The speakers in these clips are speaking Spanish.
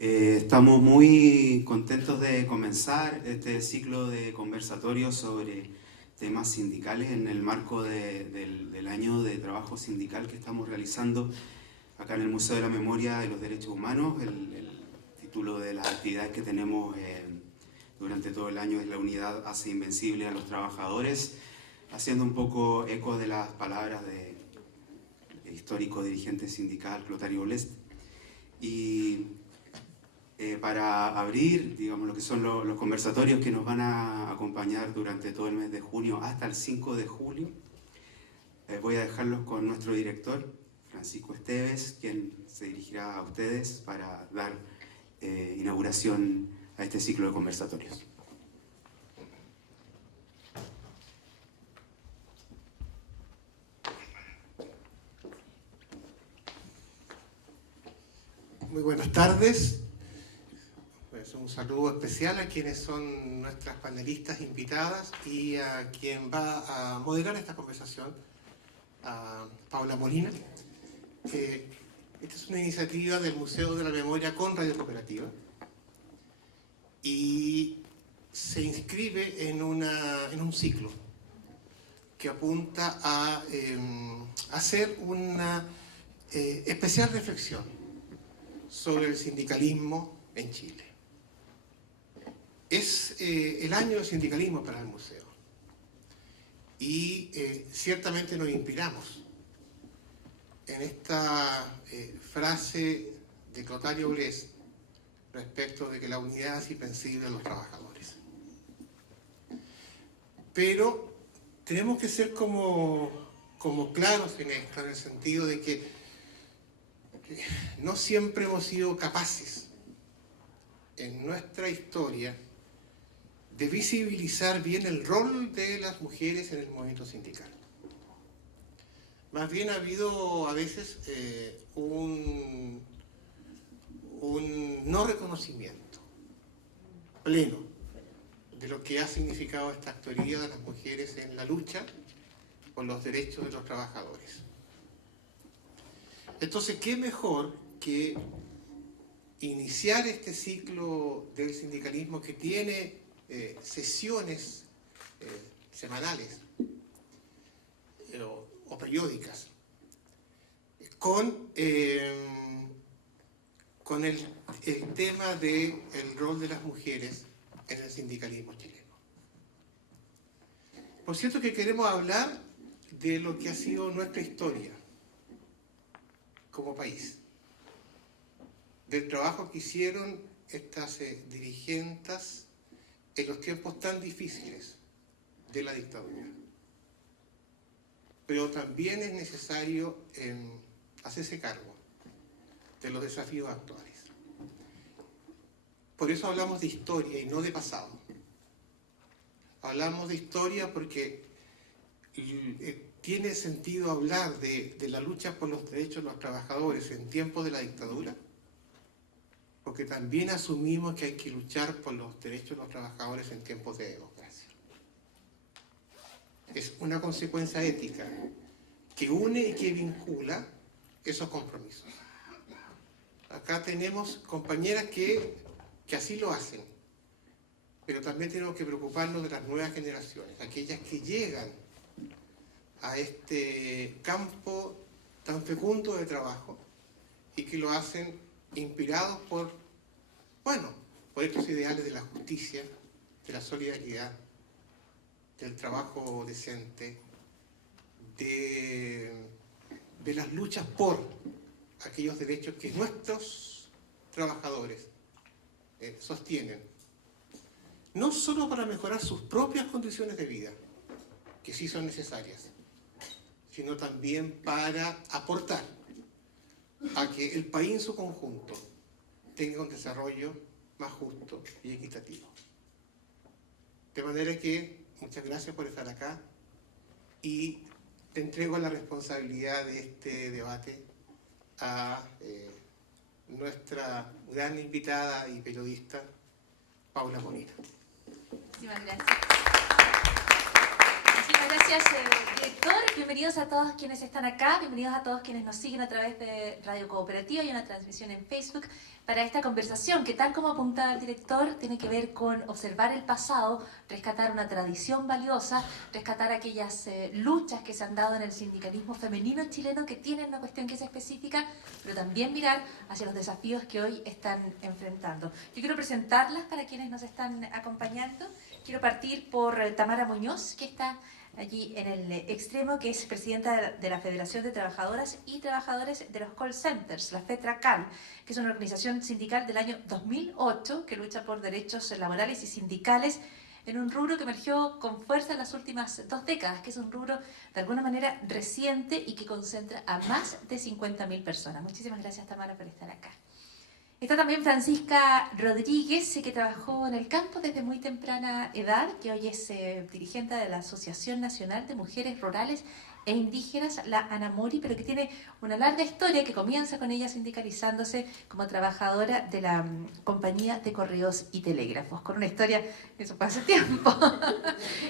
Estamos muy contentos de comenzar este ciclo de conversatorios sobre temas sindicales en el marco del año de trabajo sindical que estamos realizando acá en el Museo de la Memoria y los Derechos Humanos. El título de las actividades que tenemos durante todo el año es La unidad hace invencible a los trabajadores, haciendo un poco eco de las palabras del histórico dirigente sindical Clotario Blest. Y para abrir, digamos, lo que son los conversatorios que nos van a acompañar durante todo el mes de junio hasta el 5 de julio, voy a dejarlos con nuestro director, Francisco Esteves, quien se dirigirá a ustedes para dar inauguración a este ciclo de conversatorios. Muy buenas tardes. Pues un saludo especial a quienes son nuestras panelistas invitadas y a quien va a moderar esta conversación, a Paula Molina. Esta es una iniciativa del Museo de la Memoria con Radio Cooperativa y se inscribe en un ciclo que apunta a hacer una especial reflexión sobre el sindicalismo en Chile. Es el año del sindicalismo para el museo y ciertamente nos inspiramos en esta frase de Clotario Blest respecto de que la unidad es invencible a los trabajadores. Pero tenemos que ser como claros en esto, en el sentido de que no siempre hemos sido capaces en nuestra historia de visibilizar bien el rol de las mujeres en el movimiento sindical. Más bien ha habido a veces un no reconocimiento pleno de lo que ha significado esta actoría de las mujeres en la lucha por los derechos de los trabajadores. Entonces, ¿qué mejor que iniciar este ciclo del sindicalismo que tiene sesiones semanales o periódicas con el tema del rol de las mujeres en el sindicalismo chileno? Por cierto que queremos hablar de lo que ha sido nuestra historia como país, del trabajo que hicieron estas dirigentes en los tiempos tan difíciles de la dictadura. Pero también es necesario hacerse cargo de los desafíos actuales. Por eso hablamos de historia y no de pasado. Hablamos de historia porque tiene sentido hablar de la lucha por los derechos de los trabajadores en tiempos de la dictadura, porque también asumimos que hay que luchar por los derechos de los trabajadores en tiempos de democracia. Es una consecuencia ética que une y que vincula esos compromisos. Acá tenemos compañeras que así lo hacen, pero también tenemos que preocuparnos de las nuevas generaciones, aquellas que llegan a este campo tan fecundo de trabajo y que lo hacen inspirados por estos ideales de la justicia, de la solidaridad, del trabajo decente, de las luchas por aquellos derechos que nuestros trabajadores sostienen, no solo para mejorar sus propias condiciones de vida, que sí son necesarias, sino también para aportar a que el país en su conjunto tenga un desarrollo más justo y equitativo. De manera que muchas gracias por estar acá y te entrego la responsabilidad de este debate a nuestra gran invitada y periodista, Paula Molina. Muchísimas gracias. Muchísimas gracias, director. director, bienvenidos a todos quienes están acá, bienvenidos a todos quienes nos siguen a través de Radio Cooperativa y una transmisión en Facebook para esta conversación que, tal como apuntaba el director, tiene que ver con observar el pasado, rescatar una tradición valiosa, rescatar aquellas luchas que se han dado en el sindicalismo femenino chileno que tienen una cuestión que es específica, pero también mirar hacia los desafíos que hoy están enfrentando. Yo quiero presentarlas para quienes nos están acompañando. Quiero partir por Tamara Muñoz, que está allí en el extremo, que es presidenta de la Federación de Trabajadoras y Trabajadores de los Call Centers, la FETRACAL, que es una organización sindical del año 2008 que lucha por derechos laborales y sindicales en un rubro que emergió con fuerza en las últimas 2 décadas, que es un rubro de alguna manera reciente y que concentra a más de 50.000 personas. Muchísimas gracias, Tamara, por estar acá. Está también Francisca Rodríguez, que trabajó en el campo desde muy temprana edad, que hoy es dirigente de la Asociación Nacional de Mujeres Rurales e Indígenas, la ANAMORI, pero que tiene una larga historia que comienza con ella sindicalizándose como trabajadora de la Compañía de Correos y Telégrafos, con una historia, eso fue hace tiempo,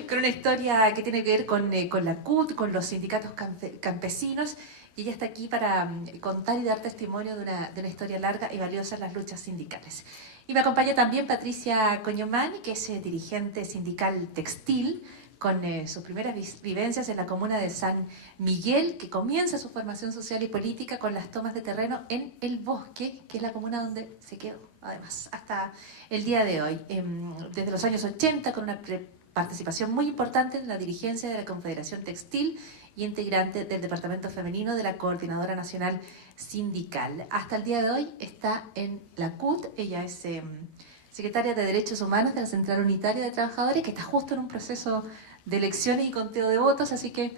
con una historia que tiene que ver con la CUT, con los sindicatos campesinos. Y ella está aquí para contar y dar testimonio de una historia larga y valiosa en las luchas sindicales. Y me acompaña también Patricia Coñomán, que es dirigente sindical textil, con sus primeras vivencias en la comuna de San Miguel, que comienza su formación social y política con las tomas de terreno en El Bosque, que es la comuna donde se quedó, además, hasta el día de hoy. Desde los años 80, con una participación muy importante en la dirigencia de la Confederación Textil y integrante del Departamento Femenino de la Coordinadora Nacional Sindical. Hasta el día de hoy está en la CUT, ella es secretaria de Derechos Humanos de la Central Unitaria de Trabajadores, que está justo en un proceso de elecciones y conteo de votos, así que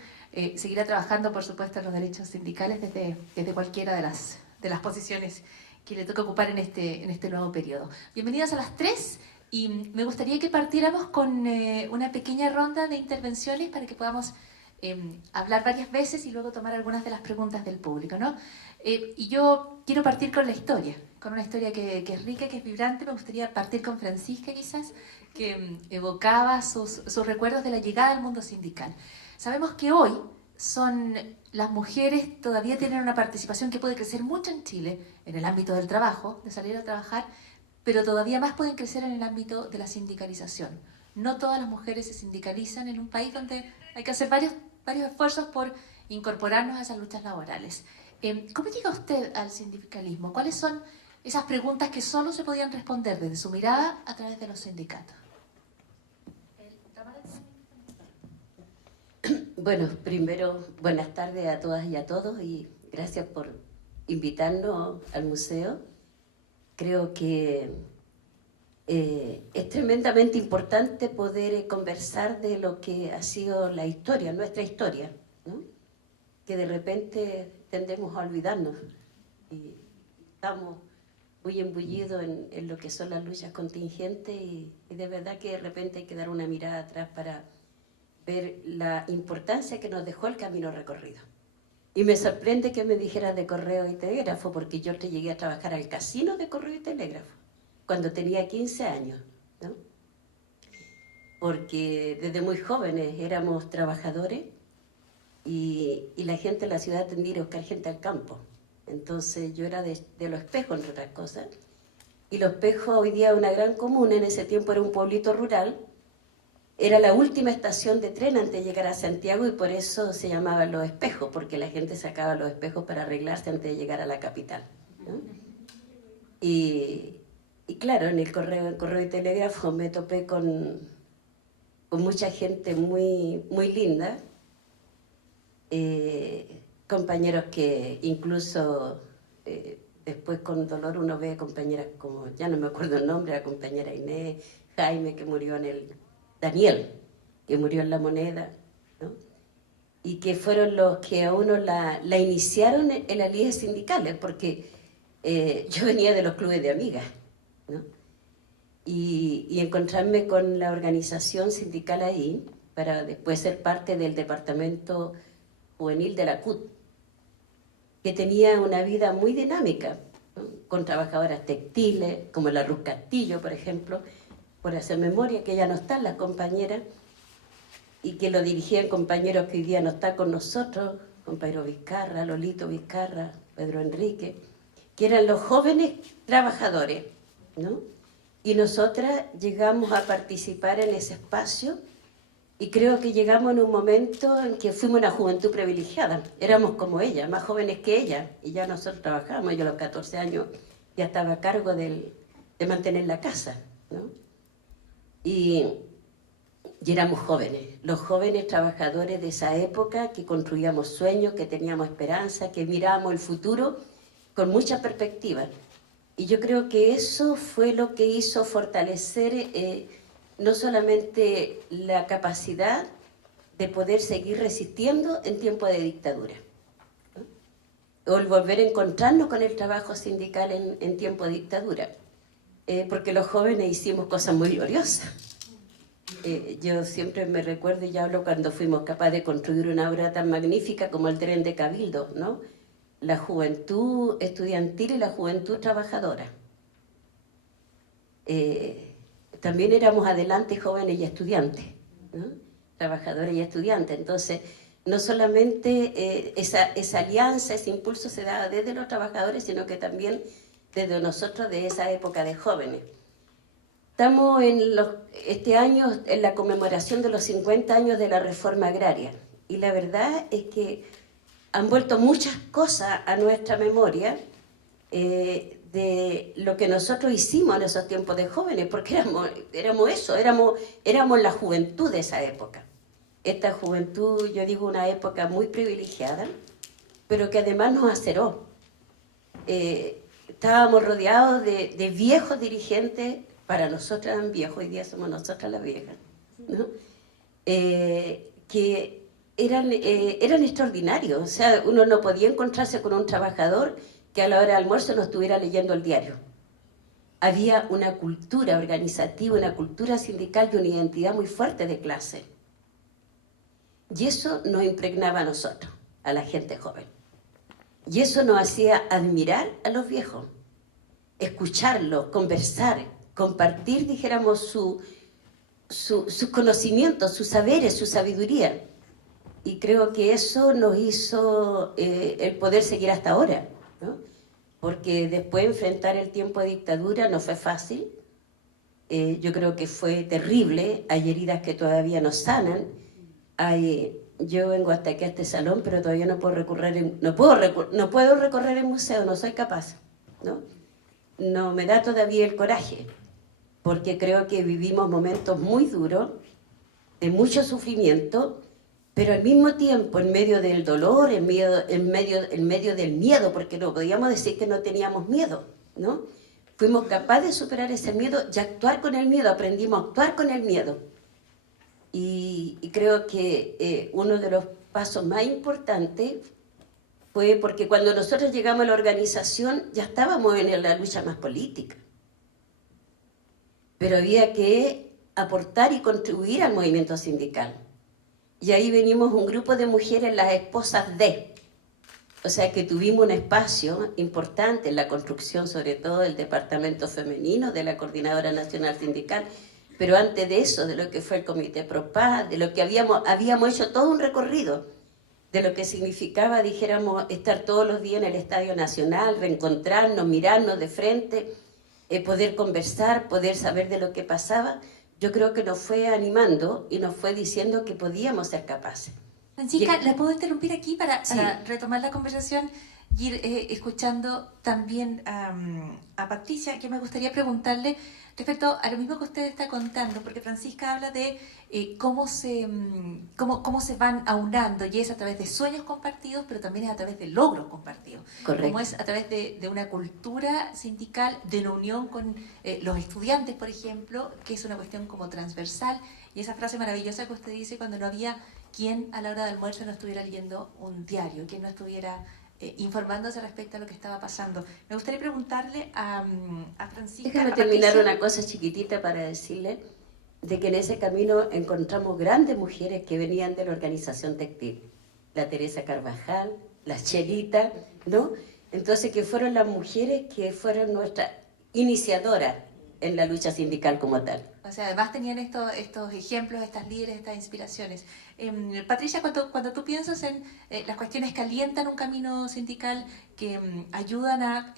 seguirá trabajando, por supuesto, en los derechos sindicales desde cualquiera de las posiciones que le toca ocupar en este nuevo periodo. Bienvenidas a las 3. Y me gustaría que partiéramos con una pequeña ronda de intervenciones para que podamos hablar varias veces y luego tomar algunas de las preguntas del público, ¿no? Y yo quiero partir con la historia, con una historia que es rica, que es vibrante. Me gustaría partir con Francisca, quizás, que evocaba sus recuerdos de la llegada al mundo sindical. Sabemos que hoy las mujeres todavía tienen una participación que puede crecer mucho en Chile, en el ámbito del trabajo, de salir a trabajar, pero todavía más pueden crecer en el ámbito de la sindicalización. No todas las mujeres se sindicalizan en un país donde hay que hacer varios esfuerzos por incorporarnos a esas luchas laborales. ¿Cómo llega usted al sindicalismo? ¿Cuáles son esas preguntas que solo se podían responder desde su mirada a través de los sindicatos? Bueno, primero, buenas tardes a todas y a todos y gracias por invitarnos al museo. Creo que es tremendamente importante poder conversar de lo que ha sido la historia, nuestra historia, ¿no? Que de repente tendemos a olvidarnos y estamos muy embullidos en lo que son las luchas contingentes y de verdad que de repente hay que dar una mirada atrás para ver la importancia que nos dejó el camino recorrido. Y me sorprende que me dijeras de correo y telégrafo, porque yo te llegué a trabajar al casino de correo y telégrafo cuando tenía 15 años, ¿no? Porque desde muy jóvenes éramos trabajadores y la gente en la ciudad tendía a buscar gente al campo. Entonces yo era de Los Espejos, entre otras cosas. Y Los Espejos hoy día es una gran comuna, en ese tiempo era un pueblito rural. Era la última estación de tren antes de llegar a Santiago y por eso se llamaba Los Espejos, porque la gente sacaba los espejos para arreglarse antes de llegar a la capital, ¿no? Y claro, en el correo y telégrafo me topé con mucha gente muy, muy linda, compañeros que incluso después con dolor uno ve compañeras como, ya no me acuerdo el nombre, la compañera Inés, Jaime que murió Daniel, que murió en La Moneda, ¿no? Y que fueron los que a uno la iniciaron en las ligas sindicales, porque yo venía de los clubes de amigas, ¿no? Y encontrarme con la organización sindical ahí, para después ser parte del departamento juvenil de la CUT, que tenía una vida muy dinámica, ¿no? Con trabajadoras textiles, como la Ruth Castillo, por ejemplo, por hacer memoria, que ya no están las compañeras, y que lo dirigían compañeros que hoy día no están con nosotros, compañero Vizcarra, Lolito Vizcarra, Pedro Enrique, que eran los jóvenes trabajadores, ¿no? Y nosotras llegamos a participar en ese espacio y creo que llegamos en un momento en que fuimos una juventud privilegiada. Éramos como ella, más jóvenes que ella, y ya nosotros trabajábamos. Yo a los 14 años ya estaba a cargo de mantener la casa, ¿no? Y éramos jóvenes, los jóvenes trabajadores de esa época que construíamos sueños, que teníamos esperanza, que mirábamos el futuro con mucha perspectiva. Y yo creo que eso fue lo que hizo fortalecer no solamente la capacidad de poder seguir resistiendo en tiempo de dictadura, ¿no? O el volver a encontrarnos con el trabajo sindical en tiempo de dictadura, porque los jóvenes hicimos cosas muy gloriosas. Yo siempre me recuerdo y hablo cuando fuimos capaces de construir una obra tan magnífica como el tren de Cabildo, ¿no? La juventud estudiantil y la juventud trabajadora. También éramos adelante jóvenes y estudiantes, ¿no? Trabajadores y estudiantes. Entonces, no solamente esa alianza, ese impulso se daba desde los trabajadores, sino que también desde nosotros de esa época de jóvenes. Estamos este año en la conmemoración de los 50 años de la reforma agraria y la verdad es que han vuelto muchas cosas a nuestra memoria de lo que nosotros hicimos en esos tiempos de jóvenes, porque éramos la juventud de esa época. Esta juventud, yo digo, una época muy privilegiada, pero que además nos aceró. Estábamos rodeados de viejos dirigentes. Para nosotras eran viejos, hoy día somos nosotras las viejas, ¿no? Que eran extraordinarios. O sea, uno no podía encontrarse con un trabajador que a la hora de almuerzo no estuviera leyendo el diario. Había una cultura organizativa, una cultura sindical y una identidad muy fuerte de clase. Y eso nos impregnaba a nosotros, a la gente joven. Y eso nos hacía admirar a los viejos, escucharlos, conversar, compartir, dijéramos, sus conocimientos, sus saberes, su sabiduría. Y creo que eso nos hizo el poder seguir hasta ahora, ¿no? Porque después enfrentar el tiempo de dictadura no fue fácil. Yo creo que fue terrible. Hay heridas que todavía no sanan. Yo vengo hasta aquí a este salón, pero todavía no puedo recorrer el museo, no soy capaz, ¿no? No me da todavía el coraje, porque creo que vivimos momentos muy duros, de mucho sufrimiento, pero al mismo tiempo, en medio del dolor, en medio del miedo, porque no podíamos decir que no teníamos miedo, ¿no? Fuimos capaces de superar ese miedo y actuar con el miedo, aprendimos a actuar con el miedo. Y creo que uno de los pasos más importantes fue porque cuando nosotros llegamos a la organización ya estábamos en la lucha más política. Pero había que aportar y contribuir al movimiento sindical. Y ahí venimos un grupo de mujeres, las esposas de. O sea que tuvimos un espacio importante en la construcción, sobre todo del departamento femenino, de la Coordinadora Nacional Sindical, pero antes de eso, de lo que fue el Comité Propaz, de lo que habíamos hecho todo un recorrido, de lo que significaba, dijéramos, estar todos los días en el Estadio Nacional, reencontrarnos, mirarnos de frente, poder conversar, poder saber de lo que pasaba. Yo creo que nos fue animando y nos fue diciendo que podíamos ser capaces. Francisca, ¿la puedo interrumpir aquí para retomar la conversación y ir escuchando también a Patricia, que me gustaría preguntarle respecto a lo mismo que usted está contando, porque Francisca habla de cómo se van aunando, y es a través de sueños compartidos, pero también es a través de logros compartidos. Correcto. Como es a través de una cultura sindical, de una unión con los estudiantes, por ejemplo, que es una cuestión como transversal, y esa frase maravillosa que usted dice cuando no había quien a la hora del almuerzo no estuviera leyendo un diario, quien no estuviera informándose respecto a lo que estaba pasando. Me gustaría preguntarle a Francisca... Déjame terminar una cosa chiquitita para decirle de que en ese camino encontramos grandes mujeres que venían de la organización textil. La Teresa Carvajal, la Chelita, ¿no? Entonces, que fueron las mujeres que fueron nuestras iniciadoras en la lucha sindical como tal. O sea, además tenían estos ejemplos, estas líderes, estas inspiraciones. Patricia, cuando tú piensas en las cuestiones que alientan un camino sindical, que ayudan a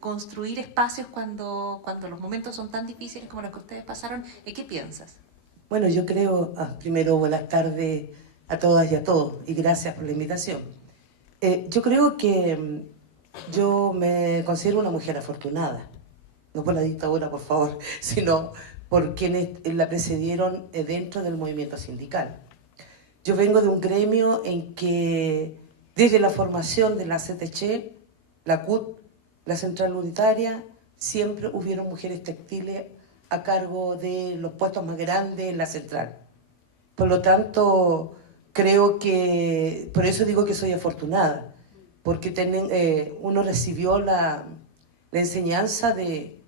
construir espacios cuando los momentos son tan difíciles como los que ustedes pasaron, ¿qué piensas? Bueno, yo creo, primero buenas tardes a todas y a todos, y gracias por la invitación. Yo creo que yo me considero una mujer afortunada, no por la dictadura, por favor, sino por quienes la precedieron dentro del movimiento sindical. Yo vengo de un gremio en que desde la formación de la CTC, la CUT, la Central Unitaria, siempre hubieron mujeres textiles a cargo de los puestos más grandes en la central. Por lo tanto, creo que, por eso digo que soy afortunada, porque uno recibió la enseñanza de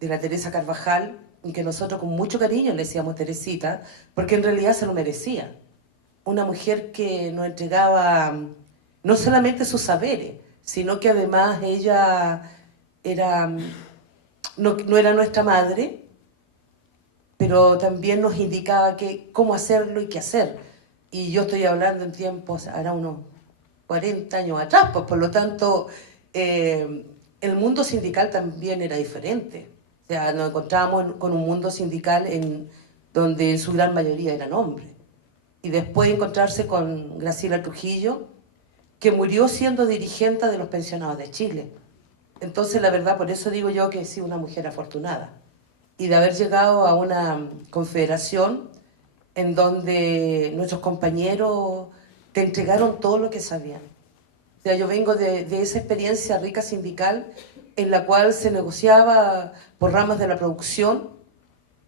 la Teresa Carvajal, y que nosotros con mucho cariño le decíamos Teresita, porque en realidad se lo merecía. Una mujer que nos entregaba no solamente sus saberes, sino que además ella no era nuestra madre, pero también nos indicaba cómo hacerlo y qué hacer. Y yo estoy hablando en tiempos, hará unos 40 años atrás, pues por lo tanto, el mundo sindical también era diferente. O sea, nos encontrábamos con un mundo sindical donde en su gran mayoría eran hombres. Y después encontrarse con Graciela Trujillo, que murió siendo dirigente de los pensionados de Chile. Entonces, la verdad, por eso digo yo que he sido una mujer afortunada. Y de haber llegado a una confederación en donde nuestros compañeros te entregaron todo lo que sabían. O sea, yo vengo de esa experiencia rica sindical en la cual se negociaba por ramas de la producción,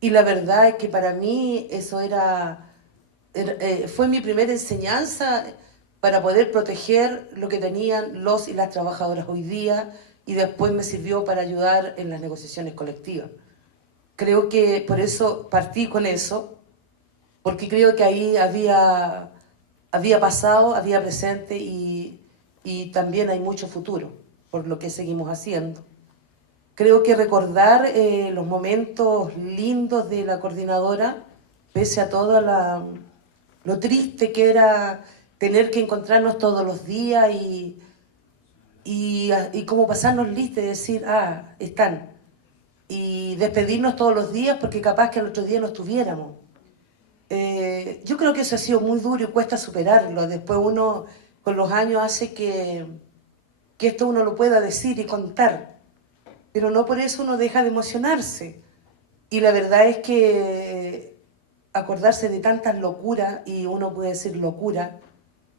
y la verdad es que para mí eso fue mi primera enseñanza para poder proteger lo que tenían los y las trabajadoras hoy día, y después me sirvió para ayudar en las negociaciones colectivas. Creo que por eso partí con eso, porque creo que ahí había pasado, había presente y también hay mucho futuro por lo que seguimos haciendo. Creo que recordar los momentos lindos de la coordinadora, pese a todo lo triste que era tener que encontrarnos todos los días y como pasarnos lista y decir, están. Y despedirnos todos los días porque capaz que al otro día no estuviéramos. Yo creo que eso ha sido muy duro y cuesta superarlo. Después uno con los años hace que esto uno lo pueda decir y contar, pero no por eso uno deja de emocionarse. Y la verdad es que acordarse de tantas locuras, y uno puede decir locura,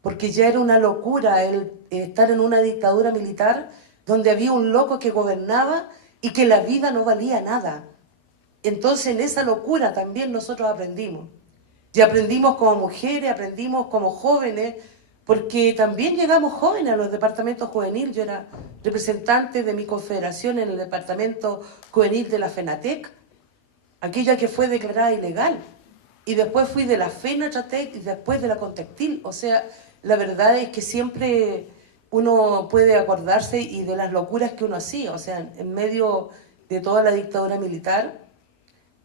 porque ya era una locura el estar en una dictadura militar donde había un loco que gobernaba y que la vida no valía nada. Entonces en esa locura también nosotros aprendimos. Y aprendimos como mujeres, aprendimos como jóvenes, porque también llegamos jóvenes a los departamentos juveniles. Yo era representante de mi confederación en el departamento juvenil de la FENATEC, aquella que fue declarada ilegal. Y después fui de la FENATEC y después de la Contextil. O sea, la verdad es que siempre uno puede acordarse y de las locuras que uno hacía. O sea, en medio de toda la dictadura militar,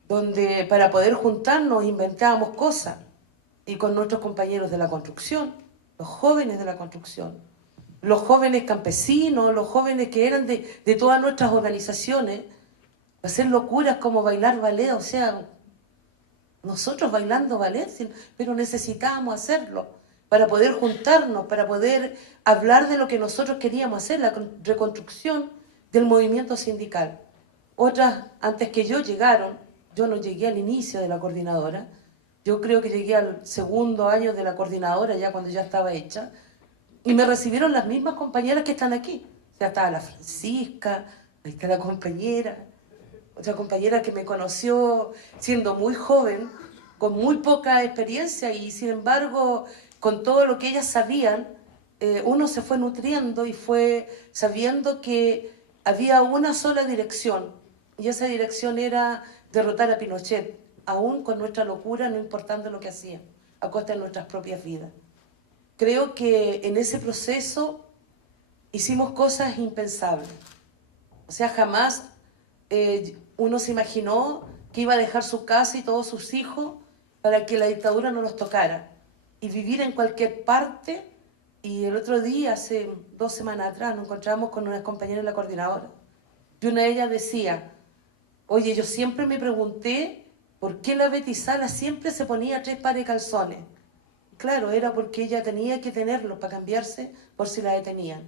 donde para poder juntarnos inventábamos cosas. Y con nuestros compañeros de la construcción, los jóvenes de la construcción, los jóvenes campesinos, los jóvenes que eran de todas nuestras organizaciones, hacer locuras como bailar ballet. O sea, nosotros bailando ballet, pero necesitábamos hacerlo para poder juntarnos, para poder hablar de lo que nosotros queríamos hacer, la reconstrucción del movimiento sindical. Otras antes que yo llegaron, yo no llegué al inicio de la coordinadora, yo creo que llegué al segundo año de la coordinadora, ya cuando ya estaba hecha, y me recibieron las mismas compañeras que están aquí. O sea, estaba la Francisca, ahí está la compañera, otra compañera que me conoció siendo muy joven, con muy poca experiencia, y sin embargo, con todo lo que ellas sabían, uno se fue nutriendo y fue sabiendo que había una sola dirección, y esa dirección era derrotar a Pinochet, aún con nuestra locura, no importando lo que hacían, a costa de nuestras propias vidas. Creo que en ese proceso hicimos cosas impensables. O sea, jamás uno se imaginó que iba a dejar su casa y todos sus hijos para que la dictadura no los tocara y vivir en cualquier parte. Y el otro día, hace 2 semanas atrás, nos encontramos con unas compañeras de la coordinadora y una de ellas decía: oye, yo siempre me pregunté por qué la Betty Sala siempre se ponía 3 pares de calzones. Claro, era porque ella tenía que tenerlos para cambiarse por si la detenían.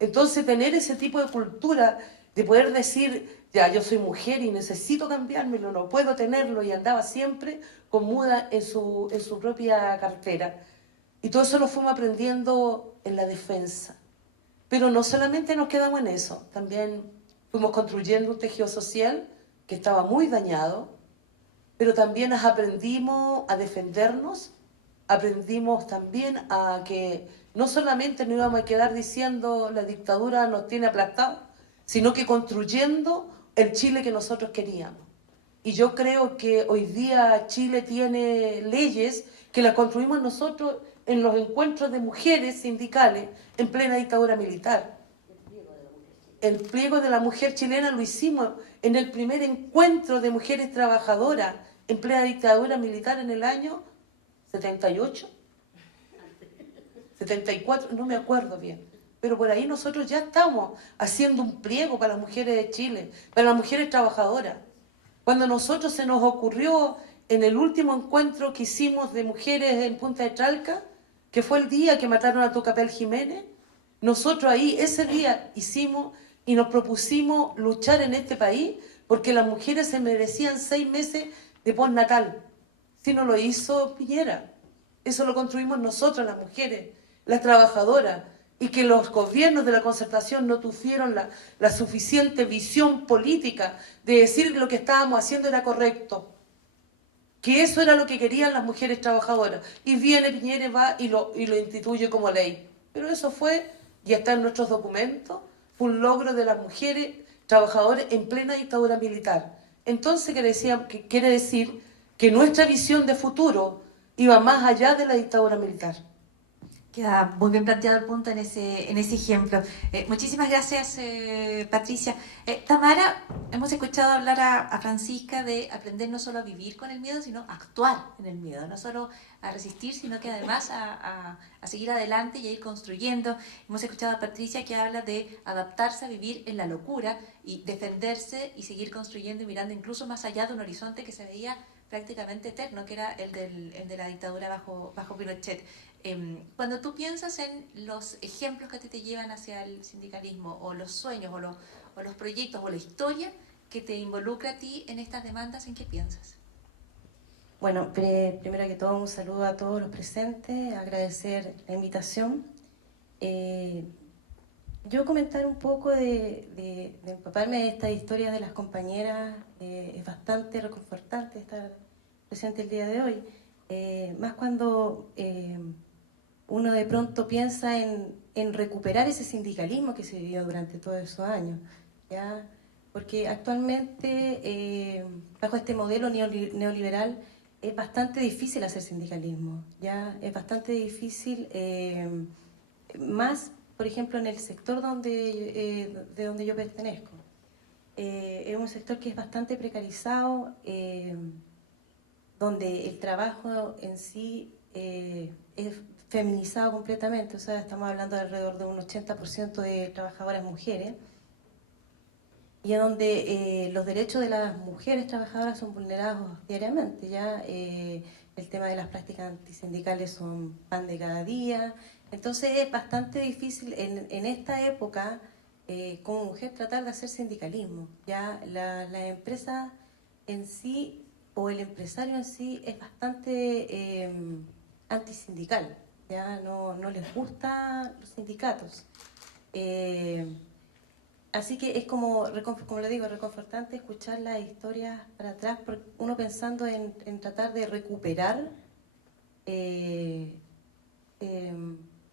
Entonces, tener ese tipo de cultura de poder decir, ya, yo soy mujer y necesito cambiármelo, no puedo tenerlo, y andaba siempre con muda en su propia cartera. Y todo eso lo fuimos aprendiendo en la defensa. Pero no solamente nos quedamos en eso, también fuimos construyendo un tejido social que estaba muy dañado, pero también aprendimos a defendernos, aprendimos también a que no solamente nos íbamos a quedar diciendo la dictadura nos tiene aplastados, sino que construyendo el Chile que nosotros queríamos. Y yo creo que hoy día Chile tiene leyes que las construimos nosotros en los encuentros de mujeres sindicales en plena dictadura militar. El pliego de la mujer chilena lo hicimos en el primer encuentro de mujeres trabajadoras en plena dictadura militar en el año 78, 74, no me acuerdo bien. Pero por ahí nosotros ya estamos haciendo un pliego para las mujeres de Chile, para las mujeres trabajadoras. Cuando a nosotros se nos ocurrió en el último encuentro que hicimos de mujeres en Punta de Tralca, que fue el día que mataron a Tucapel Jiménez, nosotros ahí ese día hicimos y nos propusimos luchar en este país porque las mujeres se merecían 6 meses de postnatal. Si no lo hizo Piñera, eso lo construimos nosotras las mujeres, las trabajadoras, y que los gobiernos de la concertación no tuvieron la suficiente visión política de decir que lo que estábamos haciendo era correcto, que eso era lo que querían las mujeres trabajadoras. Y viene Piñera y va y lo instituye como ley. Pero eso fue, y está en nuestros documentos, fue un logro de las mujeres trabajadoras en plena dictadura militar. Entonces quiere decir que nuestra visión de futuro iba más allá de la dictadura militar. Queda muy bien planteado el punto en ese ejemplo. Muchísimas gracias, Patricia. Tamara, hemos escuchado hablar a Francisca de aprender no solo a vivir con el miedo, sino a actuar en el miedo, no solo a resistir, sino que además a seguir adelante y a ir construyendo. Hemos escuchado a Patricia que habla de adaptarse a vivir en la locura y defenderse y seguir construyendo y mirando incluso más allá de un horizonte que se veía prácticamente eterno, que era el de la dictadura bajo Pinochet. Cuando tú piensas en los ejemplos que a ti te llevan hacia el sindicalismo, o los sueños, o los proyectos, o la historia que te involucra a ti en estas demandas, ¿en qué piensas? Bueno, primero que todo un saludo a todos los presentes, agradecer la invitación. Yo comentar un poco de empaparme de estas historias de las compañeras, es bastante reconfortante estar presente el día de hoy, más cuando uno de pronto piensa en recuperar ese sindicalismo que se vivió durante todos esos años, ¿ya? Porque actualmente, bajo este modelo neoliberal, es bastante difícil hacer sindicalismo, ¿ya? Es bastante difícil, más, por ejemplo, en el sector de donde yo pertenezco. Es un sector que es bastante precarizado, donde el trabajo en sí es feminizado completamente, o sea, estamos hablando de alrededor de un 80% de trabajadoras mujeres, y en donde los derechos de las mujeres trabajadoras son vulnerados diariamente, ya el tema de las prácticas antisindicales son pan de cada día. Entonces es bastante difícil en esta época, como mujer, tratar de hacer sindicalismo. Ya la empresa en sí, o el empresario en sí, es bastante antisindical. Ya no les gustan los sindicatos. Así que es como le digo, reconfortante escuchar las historias para atrás, uno pensando en tratar de recuperar el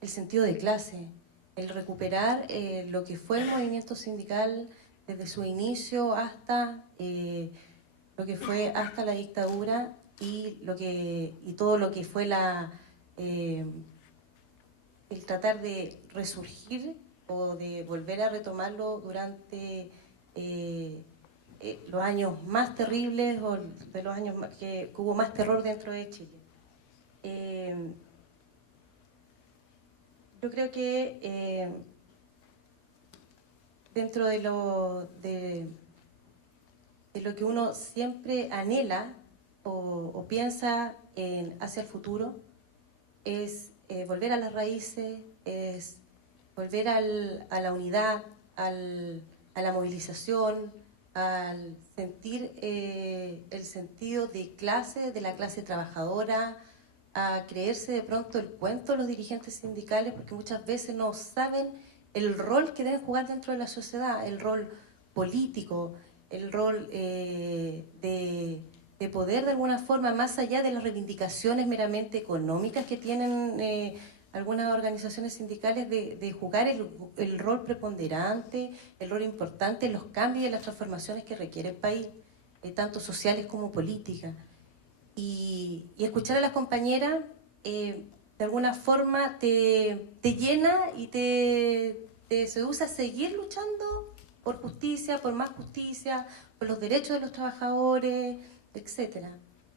sentido de clase, el recuperar lo que fue el movimiento sindical desde su inicio hasta lo que fue hasta la dictadura y todo lo que fue el tratar de resurgir o de volver a retomarlo durante los años más terribles o de los años que hubo más terror dentro de Chile. Yo creo que dentro de lo que uno siempre anhela o piensa hacia el futuro es volver a las raíces, es volver a la unidad, a la movilización, al sentir el sentido de la clase trabajadora, a creerse de pronto el cuento de los dirigentes sindicales, porque muchas veces no saben el rol que deben jugar dentro de la sociedad, el rol político, el rol de poder de alguna forma, más allá de las reivindicaciones meramente económicas que tienen algunas organizaciones sindicales, de jugar el rol preponderante, el rol importante en los cambios y en las transformaciones que requiere el país, tanto sociales como políticas. Y escuchar a las compañeras de alguna forma te llena y te seduce a seguir luchando por justicia, por más justicia, por los derechos de los trabajadores, etcétera.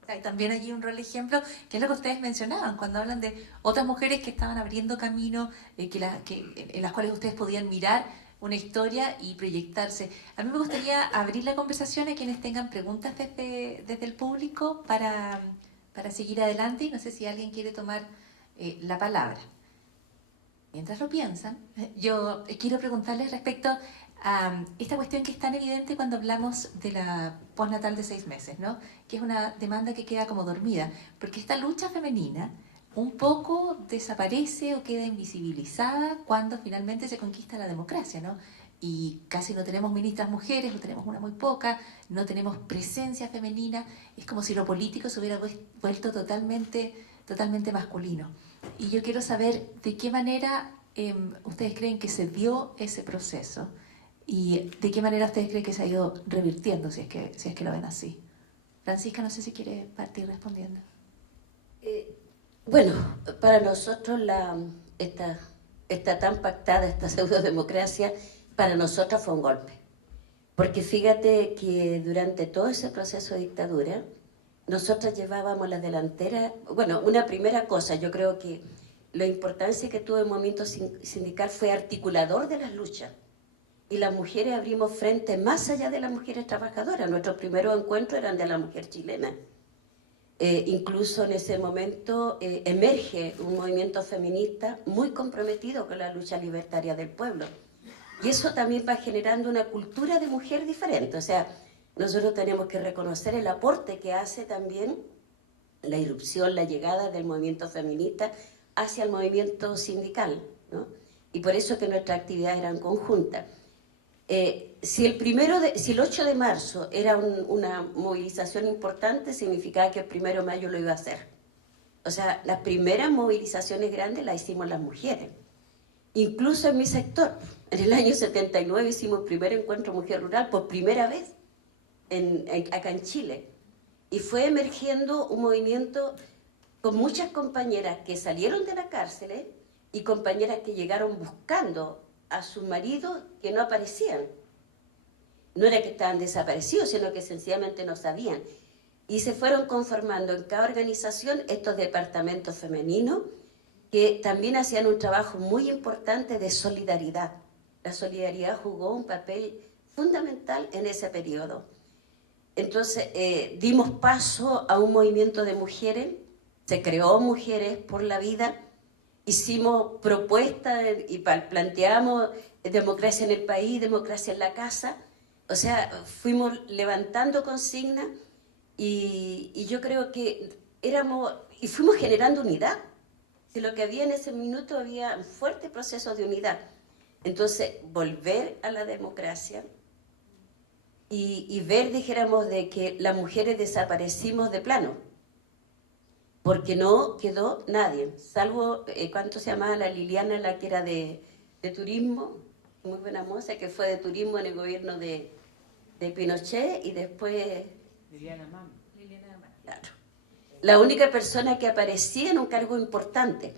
Hay también allí un rol ejemplo, que es lo que ustedes mencionaban, cuando hablan de otras mujeres que estaban abriendo camino, en las cuales ustedes podían mirar una historia y proyectarse. A mí me gustaría abrir la conversación a quienes tengan preguntas desde el público para seguir adelante, y no sé si alguien quiere tomar la palabra. Mientras lo piensan, yo quiero preguntarles respecto a esta cuestión que es tan evidente cuando hablamos de la postnatal de 6 meses, ¿no? Que es una demanda que queda como dormida, porque esta lucha femenina un poco desaparece o queda invisibilizada cuando finalmente se conquista la democracia, ¿no? Y casi no tenemos ministras mujeres, o tenemos una muy poca, no tenemos presencia femenina, es como si lo político se hubiera vuelto totalmente masculino. Y yo quiero saber de qué manera ustedes creen que se dio ese proceso y de qué manera ustedes creen que se ha ido revirtiendo, si es que lo ven así. Francisca, no sé si quiere partir respondiendo. Bueno, para nosotros esta tan pactada, esta pseudodemocracia, para nosotros fue un golpe. Porque fíjate que durante todo ese proceso de dictadura, nosotros llevábamos la delantera. Bueno, una primera cosa, yo creo que la importancia que tuvo el movimiento sindical fue articulador de las luchas. Y las mujeres abrimos frente más allá de las mujeres trabajadoras. Nuestros primeros encuentros eran de la mujer chilena. Incluso en ese momento emerge un movimiento feminista muy comprometido con la lucha libertaria del pueblo. Y eso también va generando una cultura de mujer diferente. O sea, nosotros tenemos que reconocer el aporte que hace también la irrupción, la llegada del movimiento feminista hacia el movimiento sindical, ¿no? Y por eso que nuestras actividades eran conjuntas. Si el 8 de marzo era una movilización importante, significaba que el 1 de mayo lo iba a hacer. O sea, las primeras movilizaciones grandes las hicimos las mujeres. Incluso en mi sector, en el año 79 hicimos el primer encuentro mujer rural por primera vez acá en Chile. Y fue emergiendo un movimiento con muchas compañeras que salieron de la cárcel y compañeras que llegaron buscando a sus maridos que no aparecían. No era que estaban desaparecidos, sino que sencillamente no sabían. Y se fueron conformando en cada organización estos departamentos femeninos que también hacían un trabajo muy importante de solidaridad. La solidaridad jugó un papel fundamental en ese periodo. Entonces dimos paso a un movimiento de mujeres, se creó Mujeres por la Vida, hicimos propuestas y planteamos democracia en el país, democracia en la casa. O sea, fuimos levantando consignas y yo creo que fuimos generando unidad. Si lo que había en ese minuto había un fuerte proceso de unidad. Entonces, volver a la democracia y ver, dijéramos, de que las mujeres desaparecimos de plano. Porque no quedó nadie, salvo, ¿cuánto se llamaba la Liliana, la que era de turismo? Muy buena moza, que fue de turismo en el gobierno de Pinochet y después... Liliana Mam. Claro. La única persona que aparecía en un cargo importante.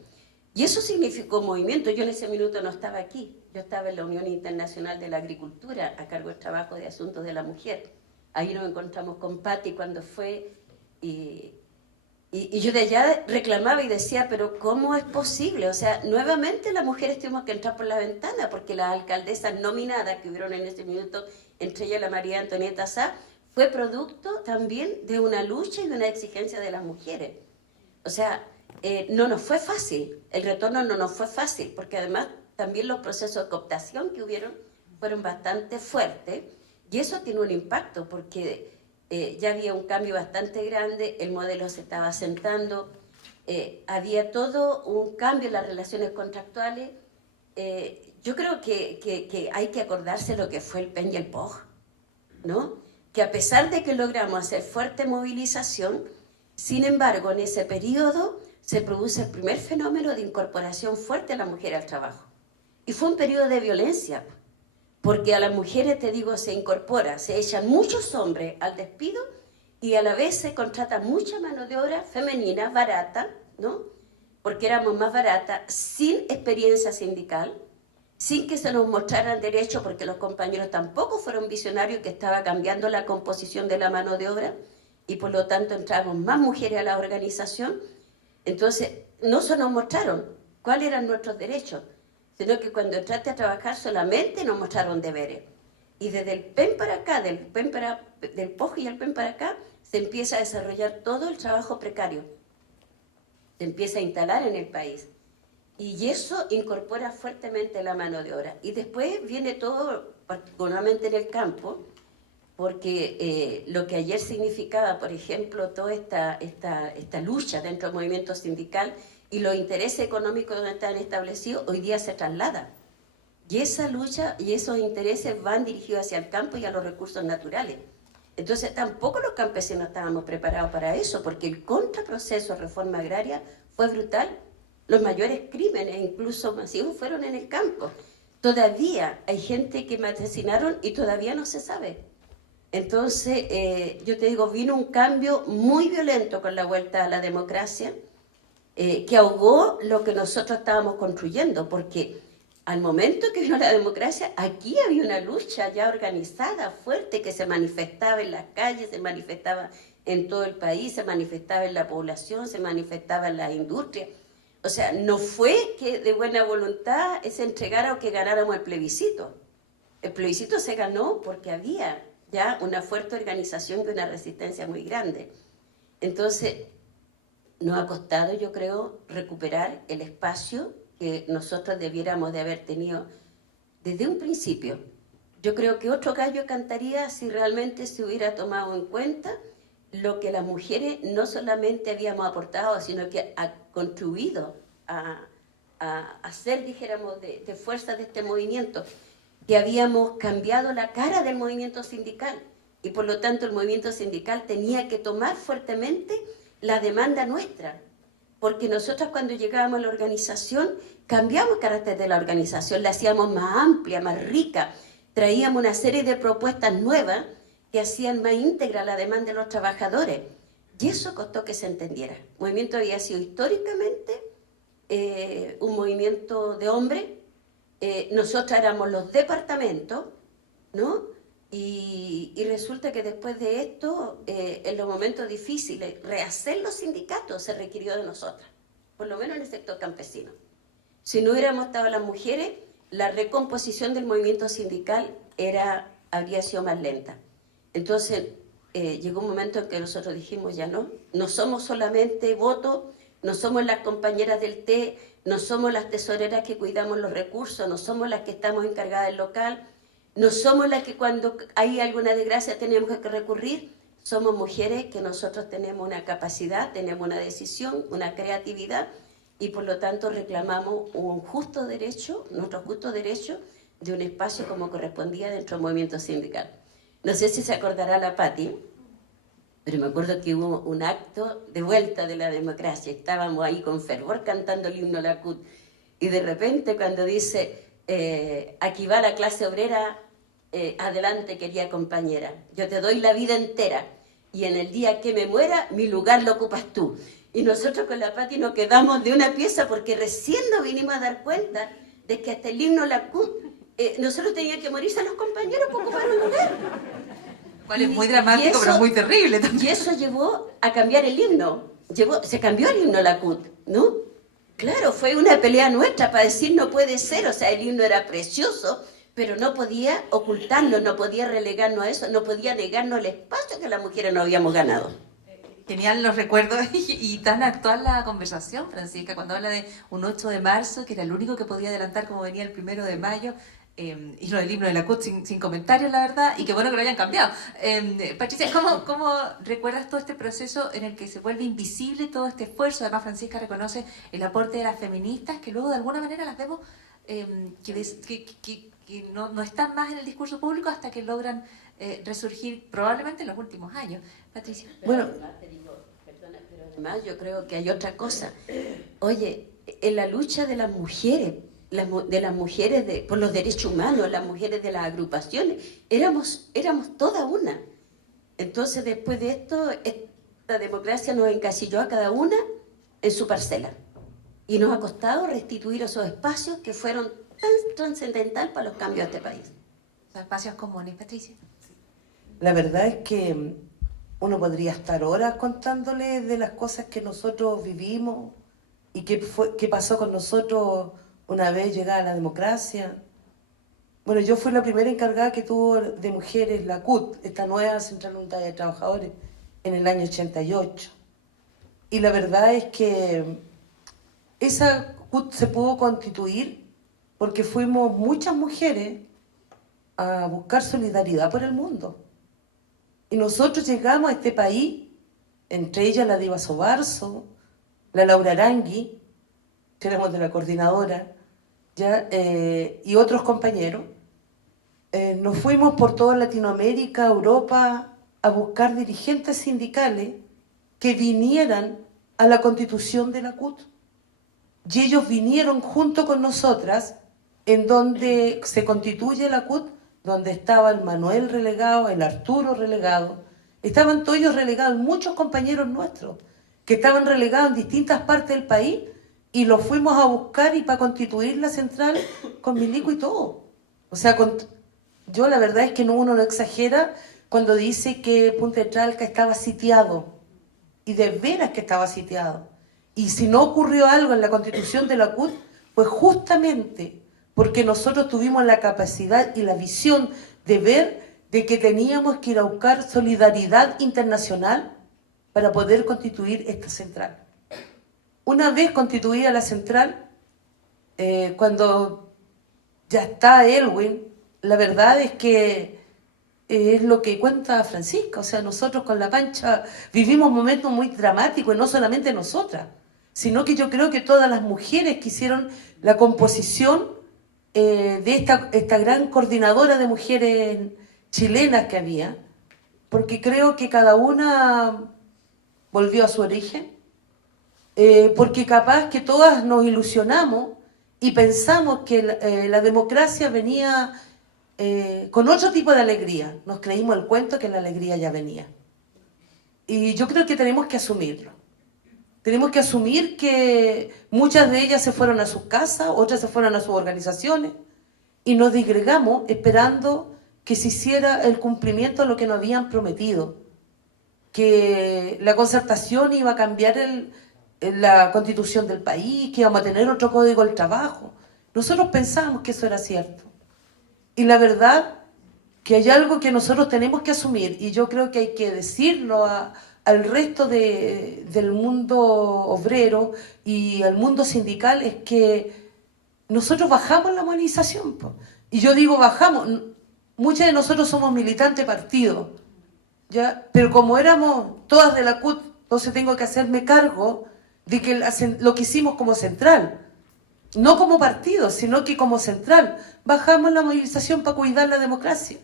Y eso significó movimiento. Yo en ese minuto no estaba aquí. Yo estaba en la Unión Internacional de la Agricultura a cargo del trabajo de asuntos de la mujer. ahí nos encontramos con Patti cuando fue, y yo de allá reclamaba y decía, pero ¿cómo es posible? O sea, nuevamente las mujeres tuvimos que entrar por la ventana, porque las alcaldesas nominadas que hubieron en ese minuto, entre ellas la María Antonieta Sá, fue producto también de una lucha y de una exigencia de las mujeres. O sea, no nos fue fácil, el retorno no nos fue fácil, porque además también los procesos de cooptación que hubieron fueron bastante fuertes, y eso tiene un impacto, porque ya había un cambio bastante grande, el modelo se estaba asentando, había todo un cambio en las relaciones contractuales. Yo creo que hay que acordarse lo que fue el PEN y el POJ, ¿no? Que a pesar de que logramos hacer fuerte movilización, sin embargo, en ese periodo se produce el primer fenómeno de incorporación fuerte a la mujer al trabajo. Y fue un periodo de violencia, porque a las mujeres, te digo, se incorpora, se echan muchos hombres al despido y a la vez se contrata mucha mano de obra femenina, barata, ¿no? Porque éramos más baratas, sin experiencia sindical, sin que se nos mostraran derechos, porque los compañeros tampoco fueron visionarios, que estaba cambiando la composición de la mano de obra, y por lo tanto entramos más mujeres a la organización. Entonces, no se nos mostraron cuáles eran nuestros derechos, sino que cuando entraste a trabajar solamente nos mostraron deberes. Y desde el PEN para acá, del POJ y el PEN para acá, se empieza a desarrollar todo el trabajo precario. Se empieza a instalar en el país. Y eso incorpora fuertemente la mano de obra. Y después viene todo, particularmente en el campo, porque lo que ayer significaba, por ejemplo, toda esta lucha dentro del movimiento sindical y los intereses económicos donde están establecidos, hoy día se traslada. Y esa lucha y esos intereses van dirigidos hacia el campo y a los recursos naturales. Entonces tampoco los campesinos estábamos preparados para eso, porque el contraproceso de reforma agraria fue brutal. Los mayores crímenes, incluso masivos, fueron en el campo. Todavía hay gente que me asesinaron y todavía no se sabe. Entonces, yo te digo, vino un cambio muy violento con la vuelta a la democracia, que ahogó lo que nosotros estábamos construyendo, porque al momento que vino la democracia, aquí había una lucha ya organizada, fuerte, que se manifestaba en las calles, se manifestaba en todo el país, se manifestaba en la población, se manifestaba en las industrias. O sea, no fue que de buena voluntad se entregara o que ganáramos el plebiscito. El plebiscito se ganó porque había ya una fuerte organización y una resistencia muy grande. Entonces, nos ha costado, yo creo, recuperar el espacio que nosotros debiéramos de haber tenido desde un principio. Yo creo que otro gallo cantaría si realmente se hubiera tomado en cuenta lo que las mujeres no solamente habíamos aportado, sino que ha contribuido a hacer, dijéramos, de fuerza de este movimiento, que habíamos cambiado la cara del movimiento sindical y por lo tanto el movimiento sindical tenía que tomar fuertemente la demanda nuestra, porque nosotros cuando llegábamos a la organización cambiamos el carácter de la organización, la hacíamos más amplia, más rica, traíamos una serie de propuestas nuevas que hacían más íntegra la demanda de los trabajadores, y eso costó que se entendiera. El movimiento había sido históricamente un movimiento de hombres, nosotros éramos los departamentos, ¿no? Y resulta que después de esto, en los momentos difíciles, rehacer los sindicatos se requirió de nosotras, por lo menos en el sector campesino. Si no hubiéramos estado las mujeres, la recomposición del movimiento sindical habría sido más lenta. Entonces, llegó un momento en que nosotros dijimos, ya no somos solamente votos, no somos las compañeras del té, no somos las tesoreras que cuidamos los recursos, no somos las que estamos encargadas del local, no somos las que cuando hay alguna desgracia tenemos que recurrir, somos mujeres que nosotros tenemos una capacidad, tenemos una decisión, una creatividad y por lo tanto reclamamos un justo derecho, nuestro justo derecho de un espacio como correspondía dentro del movimiento sindical. No sé si se acordará la Patti, pero me acuerdo que hubo un acto de vuelta de la democracia, estábamos ahí con fervor cantando el himno a la CUT y de repente cuando dice aquí va la clase obrera, adelante querida compañera, yo te doy la vida entera y en el día que me muera mi lugar lo ocupas tú. Y nosotros con la Patti nos quedamos de una pieza porque recién nos vinimos a dar cuenta de que hasta el himno a la CUT nosotros teníamos que morirse a los compañeros para ocupar un lugar. Cual es muy dramático, pero muy terrible también. Y eso llevó a cambiar el himno. Se cambió el himno la CUT, ¿no? Claro, fue una pelea nuestra para decir no puede ser, o sea, el himno era precioso, pero no podía ocultarnos, no podía relegarnos a eso, no podía negarnos el espacio que las mujeres no habíamos ganado. Genial los recuerdos y tan actual la conversación, Francisca, cuando habla de un 8 de marzo, que era el único que podía adelantar como venía el 1 de mayo, y lo del himno de la CUT sin comentarios, la verdad, y qué bueno que lo hayan cambiado. Patricia, ¿cómo recuerdas todo este proceso en el que se vuelve invisible todo este esfuerzo? Además, Francisca reconoce el aporte de las feministas, que luego de alguna manera las vemos que no están más en el discurso público hasta que logran resurgir probablemente en los últimos años. Patricia. Bueno, pero además yo creo que hay otra cosa. Oye, en la lucha de las mujeres, por los derechos humanos, las mujeres de las agrupaciones, éramos toda una. Entonces, después de esto, esta democracia nos encasilló a cada una en su parcela. Y nos ha costado restituir esos espacios que fueron tan trascendentales para los cambios de este país. Los espacios comunes, Patricia. La verdad es que uno podría estar horas contándole de las cosas que nosotros vivimos y qué pasó con nosotros una vez llegada la democracia. Bueno, yo fui la primera encargada que tuvo de mujeres la CUT, esta nueva Central Unitaria de Trabajadores, en el año 88. Y la verdad es que esa CUT se pudo constituir porque fuimos muchas mujeres a buscar solidaridad por el mundo. Y nosotros llegamos a este país, entre ellas la Diva Sobarzo, la Laura Arangui, que éramos de la coordinadora, y otros compañeros. Nos fuimos por toda Latinoamérica, Europa, a buscar dirigentes sindicales que vinieran a la constitución de la CUT. Y ellos vinieron junto con nosotras, en donde se constituye la CUT, donde estaba el Manuel relegado, el Arturo relegado, estaban todos ellos relegados, muchos compañeros nuestros, que estaban relegados en distintas partes del país, y los fuimos a buscar y para constituir la central con milico y todo. O sea, yo la verdad es que uno no exagera cuando dice que Punta de Tralca estaba sitiado, y de veras que estaba sitiado. Y si no ocurrió algo en la constitución de la CUT, pues justamente porque nosotros tuvimos la capacidad y la visión de ver de que teníamos que ir a buscar solidaridad internacional para poder constituir esta central. Una vez constituida la central, cuando ya está Elwin, la verdad es que es lo que cuenta Francisca, o sea, nosotros con La Pancha vivimos momentos muy dramáticos, y no solamente nosotras, sino que yo creo que todas las mujeres que hicieron la composición de esta gran coordinadora de mujeres chilenas que había, porque creo que cada una volvió a su origen, porque capaz que todas nos ilusionamos y pensamos que la democracia venía con otro tipo de alegría. Nos creímos el cuento que la alegría ya venía. Y yo creo que tenemos que asumirlo. Tenemos que asumir que muchas de ellas se fueron a sus casas, otras se fueron a sus organizaciones, y nos disgregamos esperando que se hiciera el cumplimiento de lo que nos habían prometido, que la concertación iba a cambiar la constitución del país, que íbamos a tener otro código del trabajo. Nosotros pensábamos que eso era cierto. Y la verdad que hay algo que nosotros tenemos que asumir, y yo creo que hay que decirlo al resto del mundo obrero y al mundo sindical, es que nosotros bajamos la movilización. Y yo digo bajamos, muchas de nosotros somos militantes partido, ¿ya? Pero como éramos todas de la CUT, entonces tengo que hacerme cargo de que lo que hicimos como central, no como partido, sino que como central, bajamos la movilización para cuidar la democracia.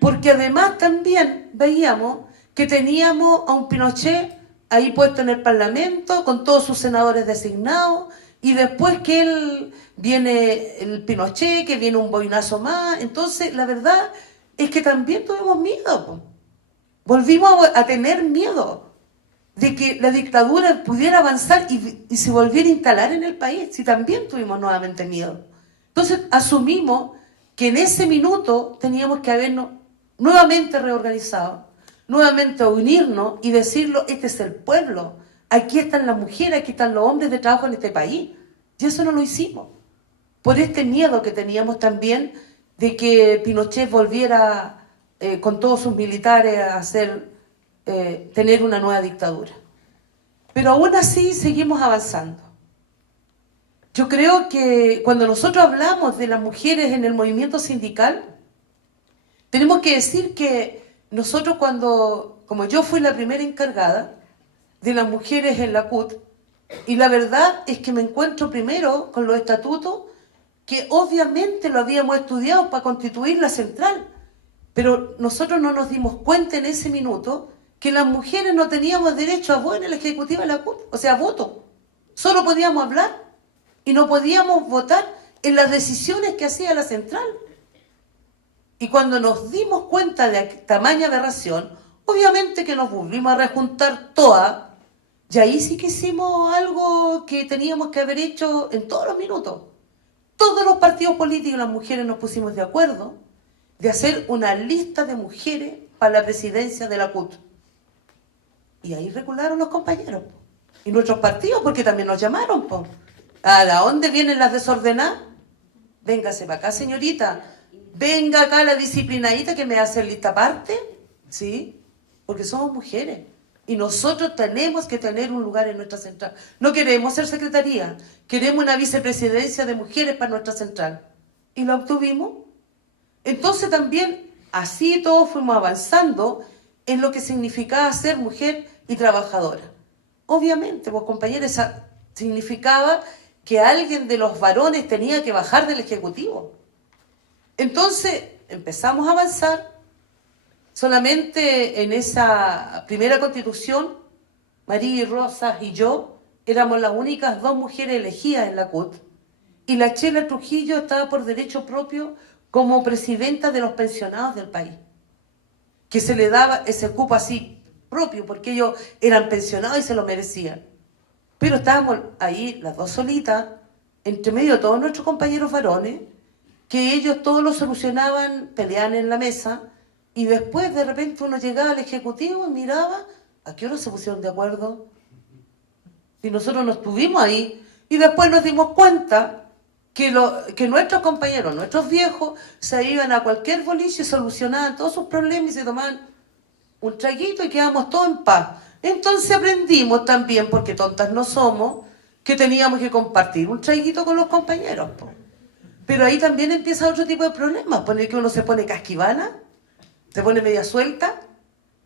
Porque además también veíamos que teníamos a un Pinochet ahí puesto en el Parlamento, con todos sus senadores designados, y después que él viene el Pinochet, que viene un boinazo más. Entonces, la verdad es que también tuvimos miedo. Volvimos a tener miedo de que la dictadura pudiera avanzar y se volviera a instalar en el país, si también tuvimos nuevamente miedo. Entonces, asumimos que en ese minuto teníamos que habernos nuevamente reorganizados, nuevamente a unirnos y decirlo, este es el pueblo, aquí están las mujeres, aquí están los hombres de trabajo en este país. Y eso no lo hicimos. Por este miedo que teníamos también de que Pinochet volviera con todos sus militares a tener una nueva dictadura. Pero aún así seguimos avanzando. Yo creo que cuando nosotros hablamos de las mujeres en el movimiento sindical, tenemos que decir que nosotros como yo fui la primera encargada de las mujeres en la CUT, y la verdad es que me encuentro primero con los estatutos que obviamente lo habíamos estudiado para constituir la central, pero nosotros no nos dimos cuenta en ese minuto que las mujeres no teníamos derecho a voto en el Ejecutivo de la CUT, o sea, voto. Solo podíamos hablar y no podíamos votar en las decisiones que hacía la central. Y cuando nos dimos cuenta de tamaña aberración, obviamente que nos volvimos a rejuntar todas, y ahí sí que hicimos algo que teníamos que haber hecho en todos los minutos. Todos los partidos políticos y las mujeres nos pusimos de acuerdo de hacer una lista de mujeres para la presidencia de la CUT. Y ahí recularon los compañeros. Y nuestros partidos, porque también nos llamaron. ¿A dónde vienen las desordenadas? Véngase para acá, señorita. Venga acá la disciplinadita que me hace lista aparte. ¿Sí? Porque somos mujeres. Y nosotros tenemos que tener un lugar en nuestra central. No queremos ser secretaría. Queremos una vicepresidencia de mujeres para nuestra central. Y la obtuvimos. Entonces también, así todos fuimos avanzando en lo que significaba ser mujer y trabajadora. Obviamente, pues compañeros, significaba que alguien de los varones tenía que bajar del Ejecutivo. Entonces empezamos a avanzar. Solamente en esa primera constitución, María Rosas y yo éramos las únicas 2 mujeres elegidas en la CUT. Y la Chela Trujillo estaba por derecho propio como presidenta de los pensionados del país, que se le daba ese cupo así propio, porque ellos eran pensionados y se lo merecían. Pero estábamos ahí, las 2 solitas, entre medio de todos nuestros compañeros varones, que ellos todos lo solucionaban, peleaban en la mesa, y después de repente uno llegaba al Ejecutivo y miraba, ¿a qué hora se pusieron de acuerdo? Y nosotros nos estuvimos ahí, y después nos dimos cuenta que nuestros compañeros, nuestros viejos, se iban a cualquier boliche y solucionaban todos sus problemas y se tomaban un traguito y quedábamos todos en paz. Entonces aprendimos también, porque tontas no somos, que teníamos que compartir un traguito con los compañeros. Pero ahí también empieza otro tipo de problemas, poner que uno se pone casquivana, se pone media suelta.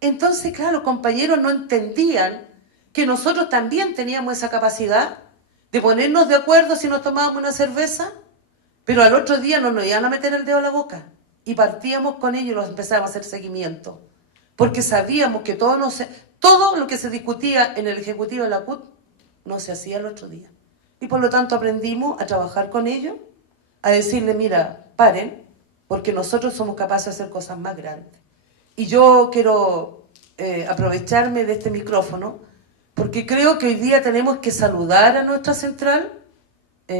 Entonces, claro, los compañeros no entendían que nosotros también teníamos esa capacidad de ponernos de acuerdo si nos tomábamos una cerveza, pero al otro día no nos iban a meter el dedo a la boca. Y partíamos con ellos y los empezábamos a hacer seguimiento. Porque sabíamos que todo lo que se discutía en el Ejecutivo de la CUT no se hacía el otro día. Y por lo tanto aprendimos a trabajar con ellos, a decirle, mira, paren, porque nosotros somos capaces de hacer cosas más grandes. Y yo quiero aprovecharme de este micrófono, porque creo que hoy día tenemos que saludar a nuestra central.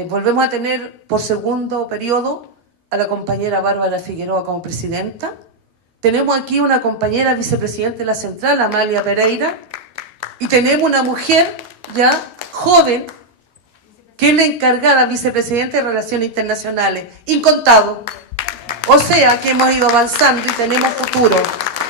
Volvemos a tener por segundo periodo a la compañera Bárbara Figueroa como presidenta. Tenemos aquí una compañera vicepresidenta de la central, Amalia Pereira, y tenemos una mujer ya joven, que es la encargada vicepresidenta de Relaciones Internacionales, incontado. O sea, que hemos ido avanzando y tenemos futuro.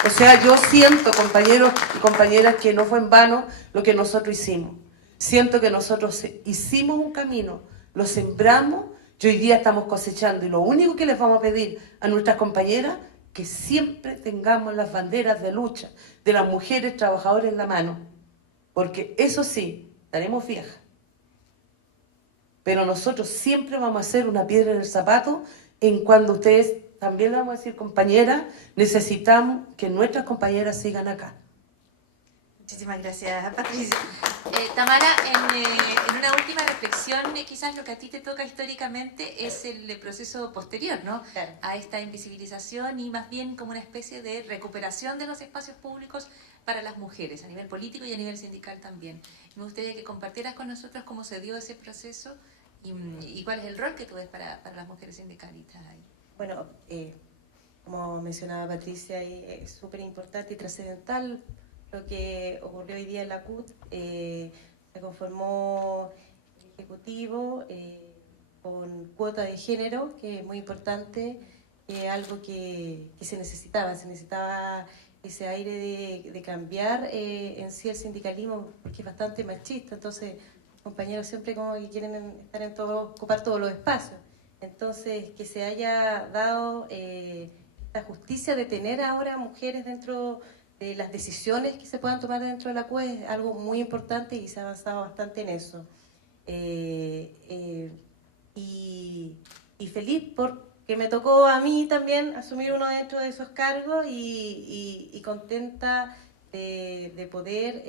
O sea, yo siento, compañeros y compañeras, que no fue en vano lo que nosotros hicimos. Siento que nosotros hicimos un camino, lo sembramos y hoy día estamos cosechando. Y lo único que les vamos a pedir a nuestras compañeras, que siempre tengamos las banderas de lucha de las mujeres trabajadoras en la mano. Porque eso sí, estaremos viejas. Pero nosotros siempre vamos a hacer una piedra en el zapato en cuando ustedes, también le vamos a decir, compañeras, necesitamos que nuestras compañeras sigan acá. Muchísimas gracias, Patricia. Tamara, en una última reflexión, quizás lo que a ti te toca históricamente es el proceso posterior, ¿no? Claro. A esta invisibilización y más bien como una especie de recuperación de los espacios públicos para las mujeres, a nivel político y a nivel sindical también. Me gustaría que compartieras con nosotros cómo se dio ese proceso y cuál es el rol que tú ves para las mujeres sindicalistas ahí. Bueno, como mencionaba Patricia, y es súper importante y trascendental lo que ocurrió hoy día en la CUT. Se conformó el Ejecutivo con cuota de género, que es muy importante, algo que se necesitaba ese aire de cambiar en sí el sindicalismo, porque es bastante machista. Entonces los compañeros siempre como que quieren estar en todo, ocupar todos los espacios. Entonces que se haya dado esta justicia de tener ahora mujeres dentro de las decisiones que se puedan tomar dentro de la CUE es algo muy importante y se ha avanzado bastante en eso. Y feliz porque me tocó a mí también asumir uno dentro de esos cargos y contenta de poder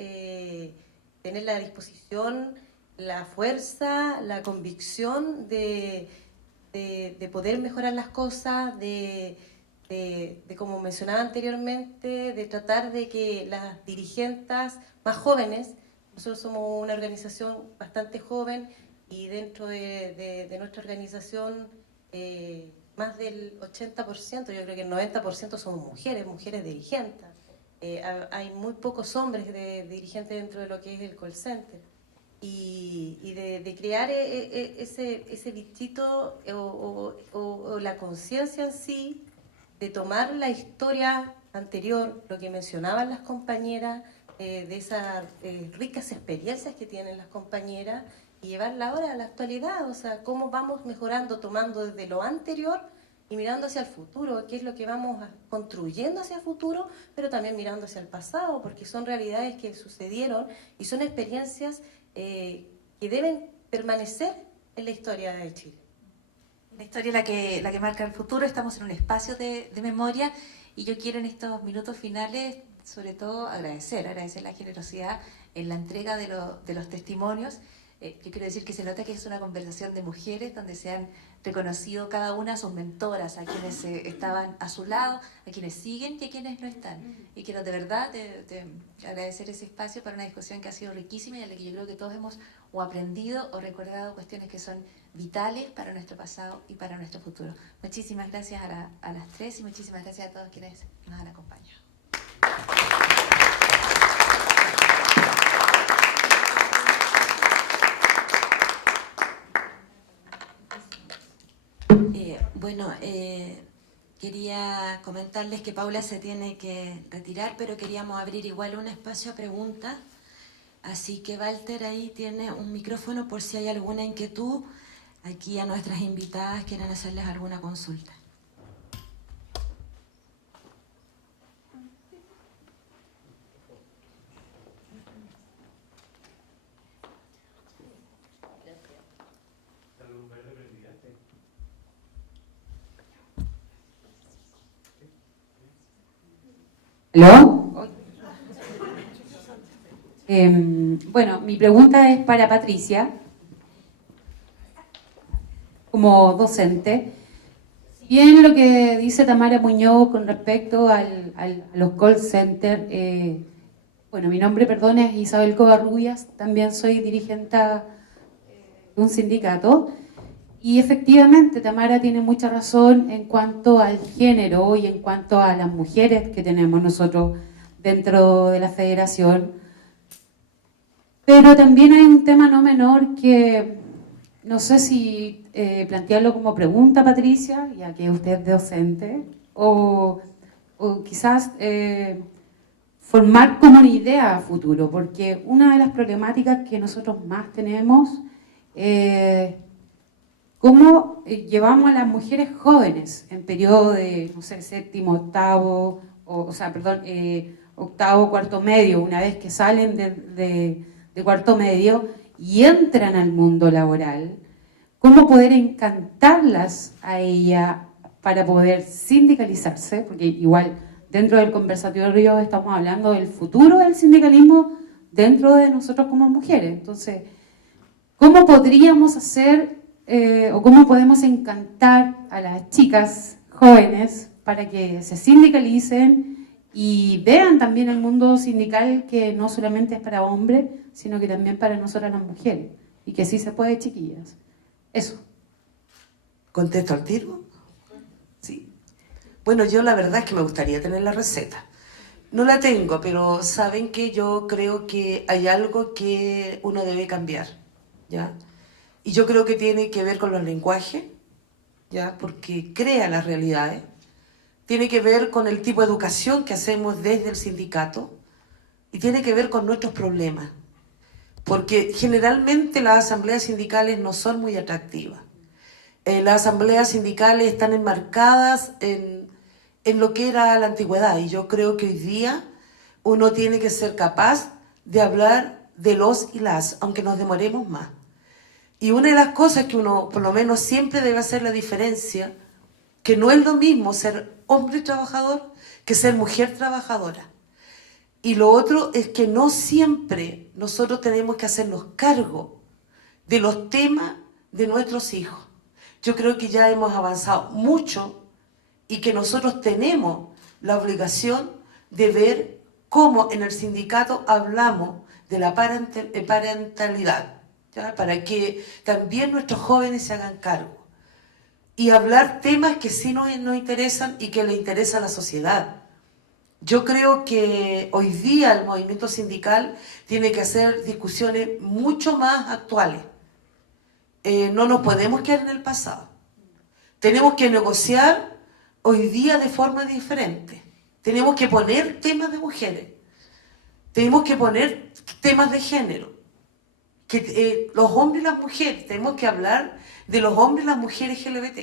tener la disposición, la fuerza, la convicción de poder mejorar las cosas, de como mencionaba anteriormente, de tratar de que las dirigentes más jóvenes, nosotros somos una organización bastante joven y dentro de nuestra organización más del 80%, yo creo que el 90% somos mujeres dirigentes. Hay muy pocos hombres dirigentes dentro de lo que es el call center. Y de crear ese bichito o la conciencia en sí, de tomar la historia anterior, lo que mencionaban las compañeras, de esas ricas experiencias que tienen las compañeras, y llevarla ahora a la actualidad, o sea, cómo vamos mejorando, tomando desde lo anterior y mirando hacia el futuro, qué es lo que vamos construyendo hacia el futuro, pero también mirando hacia el pasado, porque son realidades que sucedieron y son experiencias que deben permanecer en la historia de Chile. La historia es la que marca el futuro. Estamos en un espacio de memoria y yo quiero en estos minutos finales sobre todo agradecer la generosidad en la entrega de los testimonios. Yo quiero decir que se nota que es una conversación de mujeres donde se han reconocido cada una a sus mentoras, a quienes estaban a su lado, a quienes siguen y a quienes no están. Y quiero de verdad agradecer ese espacio para una discusión que ha sido riquísima y en la que yo creo que todos hemos o aprendido o recordado cuestiones que son vitales para nuestro pasado y para nuestro futuro. Muchísimas gracias a las tres y muchísimas gracias a todos quienes nos han acompañado. Bueno, quería comentarles que Paula se tiene que retirar, pero queríamos abrir igual un espacio a preguntas. Así que Walter ahí tiene un micrófono por si hay alguna inquietud. Aquí a nuestras invitadas quieren hacerles alguna consulta. ¿Aló? Bueno, mi pregunta es para Patricia, como docente. Si bien lo que dice Tamara Muñoz con respecto a los call centers, bueno, mi nombre, perdón, es Isabel Covarrubias, también soy dirigente de un sindicato. Y efectivamente, Tamara tiene mucha razón en cuanto al género y en cuanto a las mujeres que tenemos nosotros dentro de la federación. Pero también hay un tema no menor que no sé si plantearlo como pregunta, Patricia, ya que usted es docente, o quizás formar como una idea a futuro, porque una de las problemáticas que nosotros más tenemos ¿cómo llevamos a las mujeres jóvenes en periodo de, no sé, séptimo, octavo, octavo, cuarto medio, una vez que salen de cuarto medio y entran al mundo laboral? ¿Cómo poder encantarlas a ella para poder sindicalizarse? Porque igual dentro del conversatorio estamos hablando del futuro del sindicalismo dentro de nosotros como mujeres. Entonces, ¿cómo podríamos hacer o cómo podemos encantar a las chicas jóvenes para que se sindicalicen y vean también el mundo sindical, que no solamente es para hombres, sino que también para nosotras las mujeres, y que sí se puede, chiquillas? Eso. ¿Contesto al tiro? Sí. Bueno, yo la verdad es que me gustaría tener la receta. No la tengo, pero saben que yo creo que hay algo que uno debe cambiar, ¿ya? Y yo creo que tiene que ver con los lenguajes, ¿ya? Porque crea las realidades. Tiene que ver con el tipo de educación que hacemos desde el sindicato y tiene que ver con nuestros problemas. Porque generalmente las asambleas sindicales no son muy atractivas. Las asambleas sindicales están enmarcadas en lo que era la antigüedad y yo creo que hoy día uno tiene que ser capaz de hablar de los y las, aunque nos demoremos más. Y una de las cosas que uno, por lo menos, siempre debe hacer la diferencia, que no es lo mismo ser hombre trabajador que ser mujer trabajadora. Y lo otro es que no siempre nosotros tenemos que hacernos cargo de los temas de nuestros hijos. Yo creo que ya hemos avanzado mucho y que nosotros tenemos la obligación de ver cómo en el sindicato hablamos de la parentalidad, ¿ya? Para que también nuestros jóvenes se hagan cargo. Y hablar temas que sí nos interesan y que le interesa a la sociedad. Yo creo que hoy día el movimiento sindical tiene que hacer discusiones mucho más actuales. No nos podemos quedar en el pasado. Tenemos que negociar hoy día de forma diferente. Tenemos que poner temas de mujeres. Tenemos que poner temas de género. Que los hombres y las mujeres, tenemos que hablar de los hombres y las mujeres LGBT.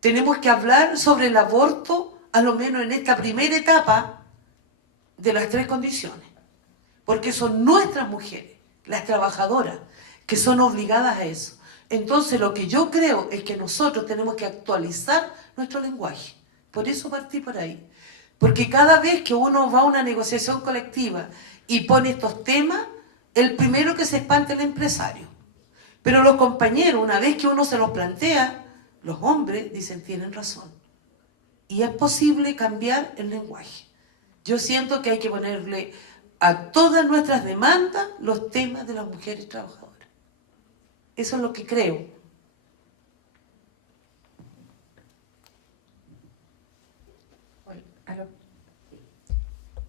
Tenemos que hablar sobre el aborto, a lo menos en esta primera etapa de las 3 condiciones. Porque son nuestras mujeres, las trabajadoras, que son obligadas a eso. Entonces lo que yo creo es que nosotros tenemos que actualizar nuestro lenguaje. Por eso partí por ahí. Porque cada vez que uno va a una negociación colectiva y pone estos temas, el primero que se espanta es el empresario. Pero los compañeros, una vez que uno se los plantea, los hombres dicen, tienen razón. Y es posible cambiar el lenguaje. Yo siento que hay que ponerle a todas nuestras demandas los temas de las mujeres trabajadoras. Eso es lo que creo.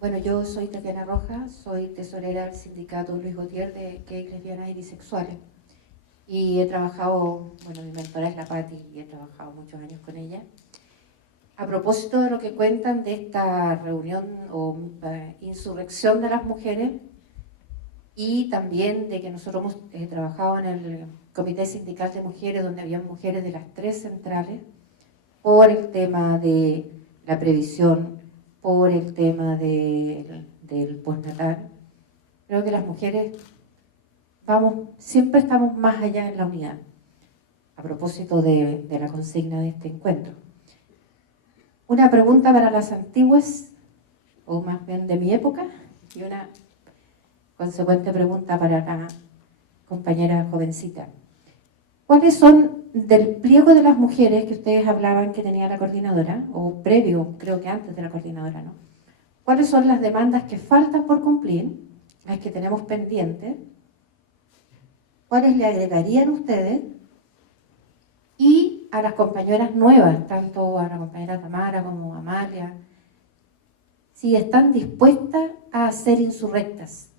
Bueno, yo soy Tatiana Rojas, soy tesorera del sindicato Luis Gautier de gays, lesbianas y bisexuales. Y he trabajado, bueno, mi mentora es la Pati y he trabajado muchos años con ella. A propósito de lo que cuentan de esta reunión o insurrección de las mujeres y también de que nosotros hemos trabajado en el Comité Sindical de Mujeres, donde había mujeres de las 3 centrales, por el tema de la previsión, por el tema del postnatal. Creo que las mujeres siempre estamos más allá en la unidad, a propósito de la consigna de este encuentro. Una pregunta para las antiguas, o más bien de mi época, y una consecuente pregunta para la compañera jovencita. ¿Cuáles son, del pliego de las mujeres que ustedes hablaban que tenía la coordinadora, o previo, creo que antes de la coordinadora, ¿no? ¿Cuáles son las demandas que faltan por cumplir, las que tenemos pendientes? ¿Cuáles le agregarían ustedes? Y a las compañeras nuevas, tanto a la compañera Tamara como a Amalia, si están dispuestas a ser insurrectas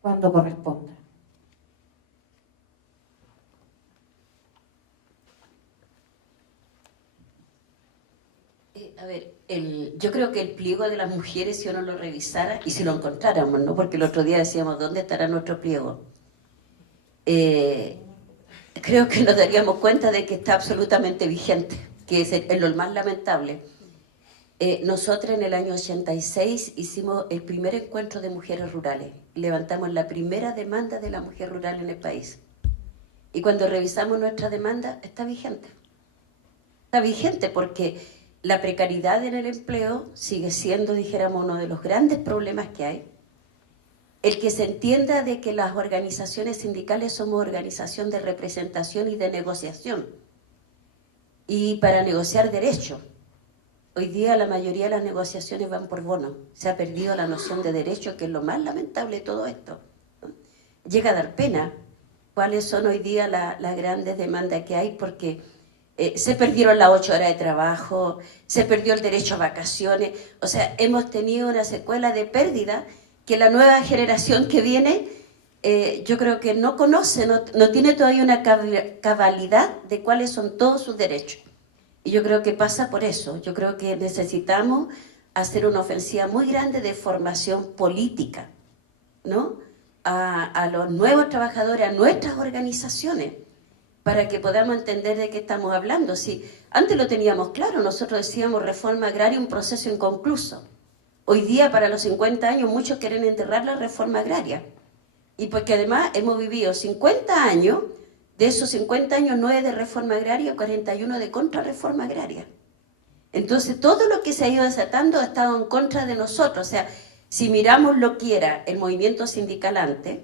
cuando corresponda. A ver, yo creo que el pliego de las mujeres, si uno lo revisara y si lo encontráramos, ¿no? Porque el otro día decíamos, ¿dónde estará nuestro pliego? Creo que nos daríamos cuenta de que está absolutamente vigente, que es lo más lamentable. Nosotros en el año 86 hicimos el primer encuentro de mujeres rurales. Levantamos la primera demanda de la mujer rural en el país. Y cuando revisamos nuestra demanda, está vigente. Está vigente porque la precariedad en el empleo sigue siendo, dijéramos, uno de los grandes problemas que hay. El que se entienda de que las organizaciones sindicales somos organización de representación y de negociación. Y para negociar derechos. Hoy día la mayoría de las negociaciones van por bono. Se ha perdido la noción de derecho, que es lo más lamentable de todo esto, ¿no? Llega a dar pena cuáles son hoy día las grandes demandas que hay, porque se perdieron las 8 horas de trabajo, se perdió el derecho a vacaciones, o sea, hemos tenido una secuela de pérdida que la nueva generación que viene, yo creo que no conoce, no tiene todavía una cabalidad de cuáles son todos sus derechos. Y yo creo que pasa por eso, yo creo que necesitamos hacer una ofensiva muy grande de formación política, ¿no? A los nuevos trabajadores, a nuestras organizaciones, para que podamos entender de qué estamos hablando. Si antes lo teníamos claro, nosotros decíamos reforma agraria, un proceso inconcluso. Hoy día, para los 50 años, muchos quieren enterrar la reforma agraria. Y porque además hemos vivido 50 años, de esos 50 años, 9 de reforma agraria, 41 de contrarreforma agraria. Entonces, todo lo que se ha ido desatando ha estado en contra de nosotros. O sea, si miramos lo que era el movimiento sindical antes,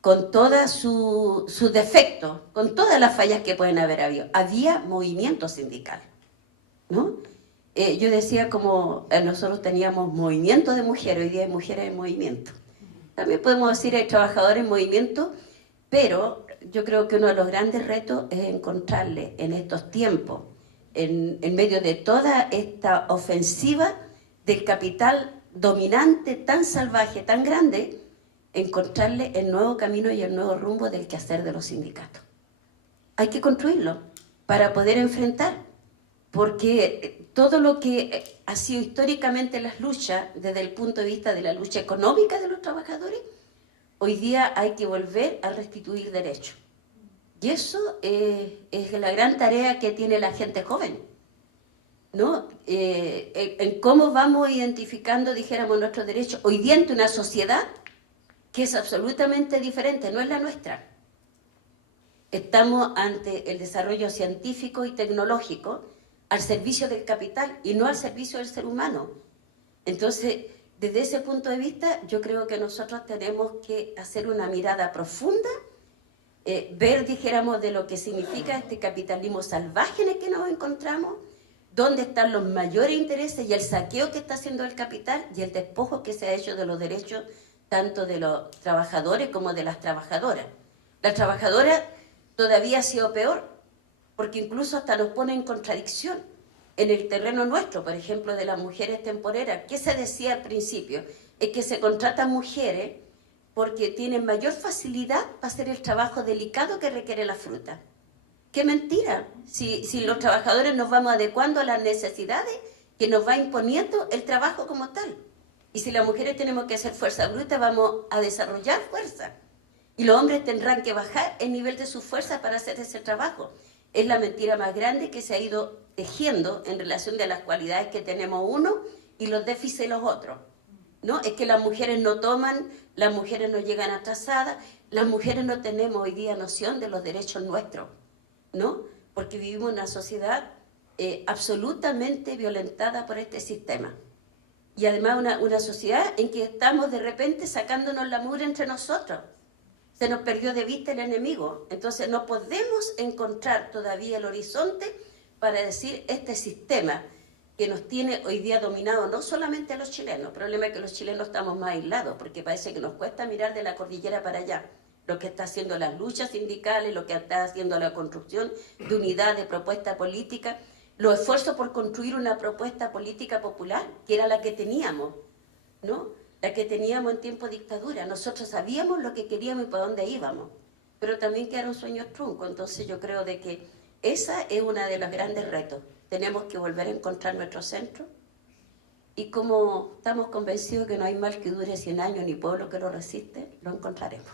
con todos sus defectos, con todas las fallas que pueden haber habido, había movimiento sindical, ¿no? Yo decía como nosotros teníamos movimiento de mujeres, hoy día hay mujeres en movimiento. También podemos decir hay trabajadores en movimiento, pero yo creo que uno de los grandes retos es encontrarle en estos tiempos, en medio de toda esta ofensiva del capital dominante tan salvaje, tan grande, encontrarle el nuevo camino y el nuevo rumbo del quehacer de los sindicatos. Hay que construirlo para poder enfrentar, porque todo lo que ha sido históricamente las luchas, desde el punto de vista de la lucha económica de los trabajadores, hoy día hay que volver a restituir derechos. Y eso es la gran tarea que tiene la gente joven, ¿no? En cómo vamos identificando, dijéramos, nuestros derechos hoy día ante una sociedad que es absolutamente diferente, no es la nuestra. Estamos ante el desarrollo científico y tecnológico al servicio del capital y no al servicio del ser humano. Entonces, desde ese punto de vista, yo creo que nosotros tenemos que hacer una mirada profunda, ver, dijéramos, de lo que significa este capitalismo salvaje en el que nos encontramos, dónde están los mayores intereses y el saqueo que está haciendo el capital y el despojo que se ha hecho de los derechos tanto de los trabajadores como de las trabajadoras. Las trabajadoras todavía ha sido peor, porque incluso hasta nos pone en contradicción en el terreno nuestro, por ejemplo, de las mujeres temporeras. ¿Qué se decía al principio? Es que se contratan mujeres porque tienen mayor facilidad para hacer el trabajo delicado que requiere la fruta. ¡Qué mentira! Si los trabajadores nos vamos adecuando a las necesidades que nos va imponiendo el trabajo como tal. Y si las mujeres tenemos que hacer fuerza bruta, vamos a desarrollar fuerza. Y los hombres tendrán que bajar el nivel de su fuerza para hacer ese trabajo. Es la mentira más grande que se ha ido tejiendo en relación de las cualidades que tenemos uno y los déficits de los otros, ¿no? Es que las mujeres no toman, las mujeres no llegan atrasadas, las mujeres no tenemos hoy día noción de los derechos nuestros, ¿no? Porque vivimos en una sociedad absolutamente violentada por este sistema. Y además una sociedad en que estamos de repente sacándonos la mugre entre nosotros. Se nos perdió de vista el enemigo. Entonces no podemos encontrar todavía el horizonte para decir este sistema que nos tiene hoy día dominado no solamente a los chilenos. El problema es que los chilenos estamos más aislados porque parece que nos cuesta mirar de la cordillera para allá. Lo que está haciendo las luchas sindicales, lo que está haciendo la construcción de unidad, de propuesta política, los esfuerzos por construir una propuesta política popular, que era la que teníamos, ¿no? La que teníamos en tiempo de dictadura. Nosotros sabíamos lo que queríamos y para dónde íbamos, pero también quedaron sueños truncos. Entonces yo creo de que esa es una de los grandes retos. Tenemos que volver a encontrar nuestro centro y como estamos convencidos que no hay mal que dure 100 años ni pueblo que lo resiste, lo encontraremos.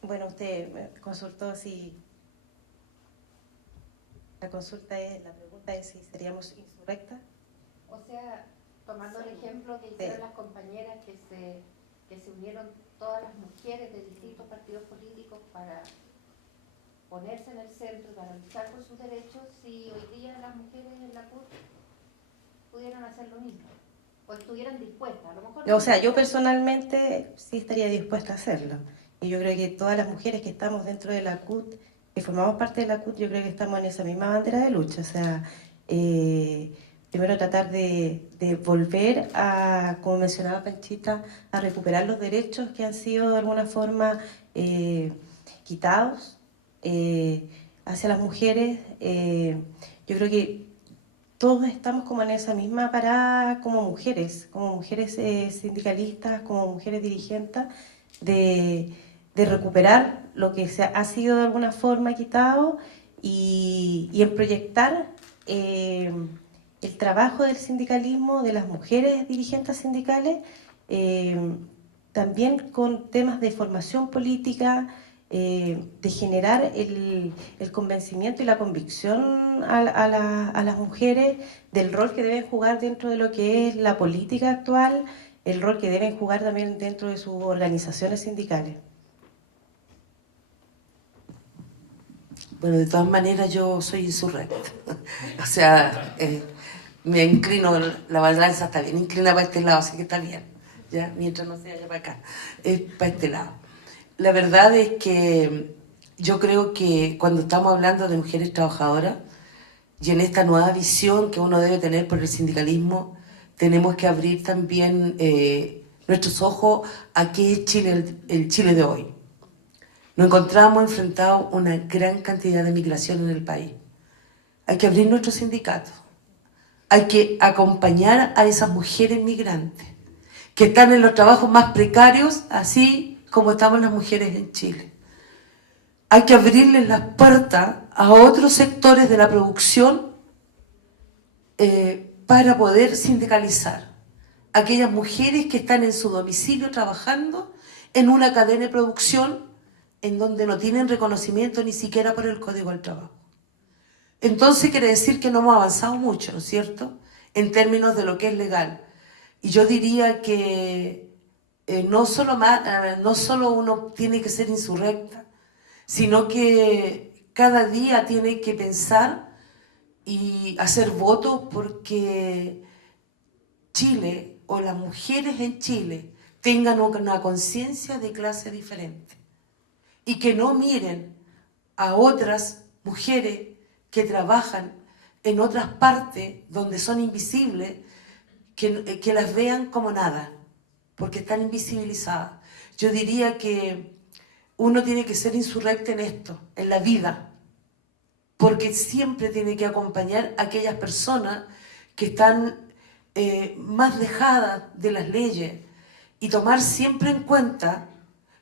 Bueno, usted me consultó si la pregunta es si seríamos insurrectas. O sea, tomando el ejemplo que hicieron las compañeras que se unieron todas las mujeres de distintos partidos políticos para ponerse en el centro, para luchar por sus derechos, si hoy día las mujeres en la CUT pudieran hacer lo mismo, o estuvieran dispuestas, a lo mejor... O sea, yo personalmente sí estaría dispuesta a hacerlo. Y yo creo que todas las mujeres que estamos dentro de la CUT, que formamos parte de la CUT, yo creo que estamos en esa misma bandera de lucha. O sea, primero tratar de volver a, como mencionaba Panchita, a recuperar los derechos que han sido de alguna forma quitados hacia las mujeres. Yo creo que todos estamos como en esa misma parada como mujeres sindicalistas, como mujeres dirigentes, de recuperar lo que ha sido de alguna forma quitado y en proyectar el trabajo del sindicalismo, de las mujeres dirigentes sindicales, también con temas de formación política, de generar el convencimiento y la convicción a las mujeres del rol que deben jugar dentro de lo que es la política actual, el rol que deben jugar también dentro de sus organizaciones sindicales. Bueno, de todas maneras yo soy insurrecta. O sea, me inclino, la balanza está bien inclinada para este lado, así que está bien. ¿Ya? Mientras no se vaya para acá, es para este lado. La verdad es que yo creo que cuando estamos hablando de mujeres trabajadoras y en esta nueva visión que uno debe tener por el sindicalismo, tenemos que abrir también nuestros ojos a qué es Chile, el Chile de hoy. Nos encontramos enfrentados a una gran cantidad de migración en el país. Hay que abrir nuestros sindicatos. Hay que acompañar a esas mujeres migrantes que están en los trabajos más precarios, así como estamos las mujeres en Chile. Hay que abrirles las puertas a otros sectores de la producción para poder sindicalizar. Aquellas mujeres que están en su domicilio trabajando en una cadena de producción en donde no tienen reconocimiento ni siquiera por el Código del Trabajo. Entonces quiere decir que no hemos avanzado mucho, ¿no es cierto?, en términos de lo que es legal. Y yo diría que no solo uno tiene que ser insurrecta, sino que cada día tiene que pensar y hacer votos porque Chile o las mujeres en Chile tengan una conciencia de clase diferente y que no miren a otras mujeres que trabajan en otras partes donde son invisibles, que las vean como nada, porque están invisibilizadas. Yo diría que uno tiene que ser insurrecto en esto, en la vida, porque siempre tiene que acompañar a aquellas personas que están más dejadas de las leyes y tomar siempre en cuenta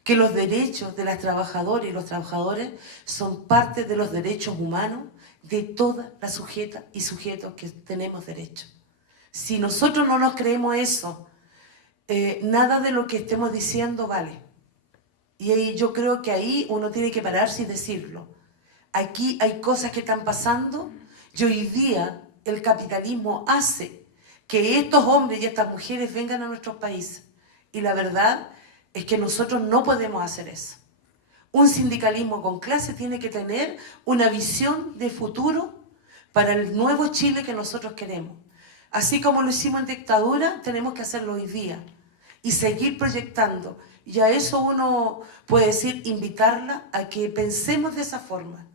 que los derechos de las trabajadoras y los trabajadores son parte de los derechos humanos de todas las sujetas y sujetos que tenemos derecho. Si nosotros no nos creemos eso, nada de lo que estemos diciendo vale. Y yo creo que ahí uno tiene que pararse y decirlo. Aquí hay cosas que están pasando y hoy día el capitalismo hace que estos hombres y estas mujeres vengan a nuestros países. Y la verdad es que nosotros no podemos hacer eso. Un sindicalismo con clase tiene que tener una visión de futuro para el nuevo Chile que nosotros queremos. Así como lo hicimos en dictadura, tenemos que hacerlo hoy día y seguir proyectando. Y a eso uno puede decir, invitarla a que pensemos de esa forma.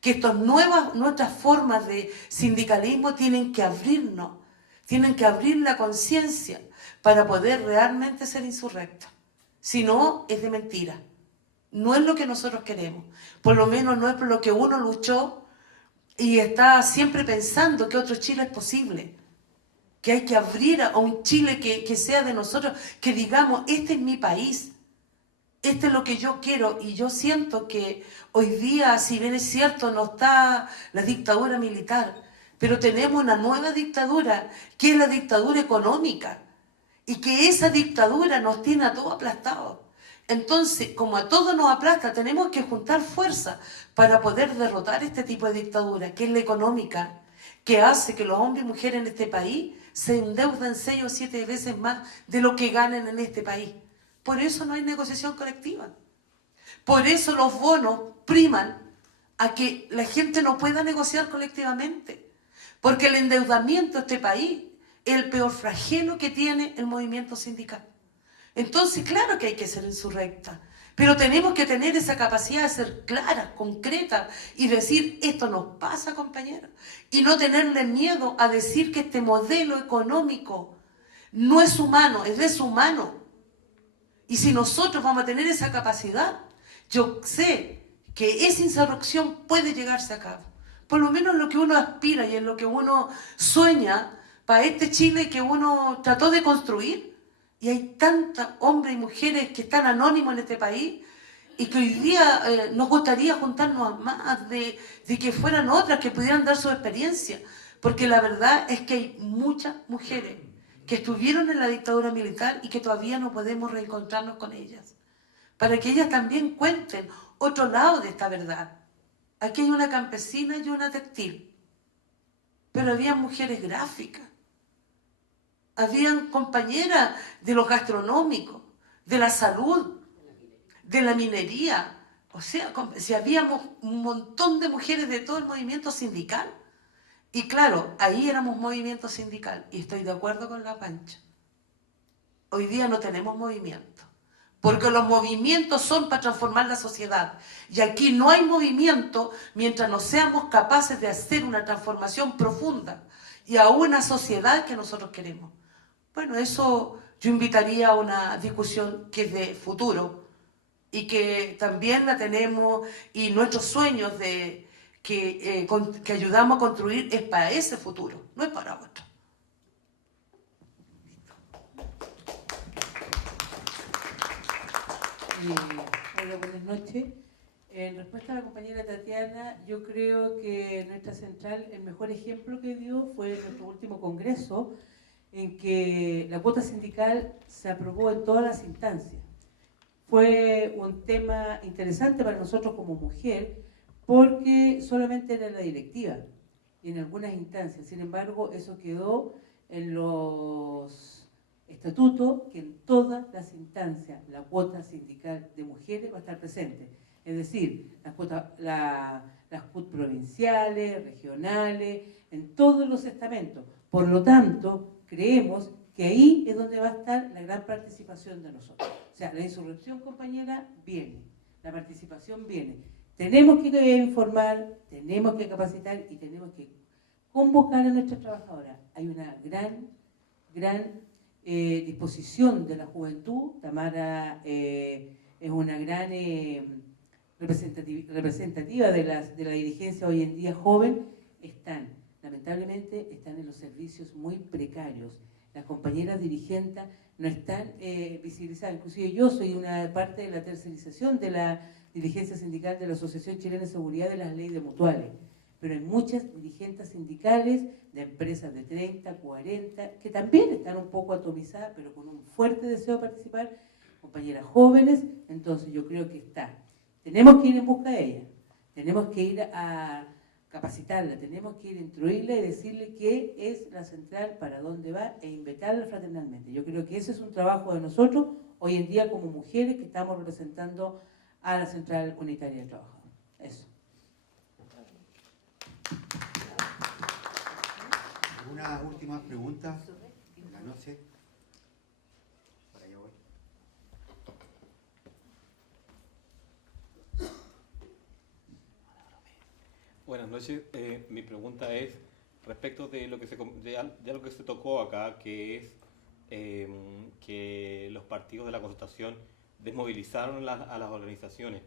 Que nuestras formas de sindicalismo tienen que abrirnos, tienen que abrir la conciencia para poder realmente ser insurrectos. Si no, es de mentira. No es lo que nosotros queremos. Por lo menos no es por lo que uno luchó y está siempre pensando que otro Chile es posible. Que hay que abrir a un Chile que sea de nosotros, que digamos, este es mi país, este es lo que yo quiero. Y yo siento que hoy día, si bien es cierto, no está la dictadura militar, pero tenemos una nueva dictadura, que es la dictadura económica, y que esa dictadura nos tiene a todos aplastados. Entonces, como a todos nos aplasta, tenemos que juntar fuerzas para poder derrotar este tipo de dictadura, que es la económica, que hace que los hombres y mujeres en este país se endeudan 6 o 7 veces más de lo que ganan en este país. Por eso no hay negociación colectiva. Por eso los bonos priman a que la gente no pueda negociar colectivamente. Porque el endeudamiento de este país es el peor flagelo que tiene el movimiento sindical. Entonces, claro que hay que ser insurrecta, Pero tenemos que tener esa capacidad de ser claras, concretas y decir, esto nos pasa, compañeros. Y no tenerle miedo a decir que este modelo económico no es humano, es deshumano. Y si nosotros vamos a tener esa capacidad, yo sé que esa insurrección puede llegarse a cabo. Por lo menos lo que uno aspira y en lo que uno sueña para este Chile que uno trató de construir. Y hay tantos hombres y mujeres que están anónimos en este país y que hoy día nos gustaría juntarnos más, de que fueran otras que pudieran dar su experiencia. Porque la verdad es que hay muchas mujeres que estuvieron en la dictadura militar y que todavía no podemos reencontrarnos con ellas. Para que ellas también cuenten otro lado de esta verdad. Aquí hay una campesina y una textil. Pero había mujeres gráficas. Habían compañeras de los gastronómicos, de la salud, de la minería. O sea, si habíamos un montón de mujeres de todo el movimiento sindical. Y claro, ahí éramos movimiento sindical. Y estoy de acuerdo con la Pancha. Hoy día no tenemos movimiento. Porque los movimientos son para transformar la sociedad. Y aquí no hay movimiento mientras no seamos capaces de hacer una transformación profunda y a una sociedad que nosotros queremos. Bueno, eso yo invitaría a una discusión que es de futuro y que también la tenemos y nuestros sueños de que ayudamos a construir es para ese futuro, no es para otro. Hola, buenas noches. En respuesta a la compañera Tatiana, yo creo que nuestra central, el mejor ejemplo que dio fue nuestro último congreso, en que la cuota sindical se aprobó en todas las instancias. Fue un tema interesante para nosotros como mujer, porque solamente era la directiva y en algunas instancias. Sin embargo, eso quedó en los estatutos, que en todas las instancias la cuota sindical de mujeres va a estar presente. Es decir, las CUT provinciales, regionales, en todos los estamentos. Por lo tanto, creemos que ahí es donde va a estar la gran participación de nosotros. O sea, la insurrección, compañera, viene, la participación viene. Tenemos que informar, tenemos que capacitar y tenemos que convocar a nuestras trabajadoras. Hay una gran disposición de la juventud. Tamara es una gran representativa de la dirigencia hoy en día joven. Lamentablemente están en los servicios muy precarios. Las compañeras dirigentes no están visibilizadas. Inclusive yo soy una parte de la tercerización de la dirigencia sindical de la Asociación Chilena de Seguridad de las Leyes de Mutuales. Pero hay muchas dirigentes sindicales de empresas de 30, 40, que también están un poco atomizadas, pero con un fuerte deseo de participar, compañeras jóvenes. Entonces yo creo que tenemos que ir en busca de ellas, tenemos que ir a capacitarla, tenemos que ir a instruirla y decirle qué es la central, para dónde va e invitarla fraternalmente. Yo creo que ese es un trabajo de nosotros hoy en día como mujeres que estamos representando a la Central Unitaria de Trabajo. Eso. ¿Alguna última pregunta en la noche? Para allá voy. Buenas noches. Mi pregunta es respecto de lo que lo que se tocó acá, que es que los partidos de la concertación desmovilizaron a las organizaciones.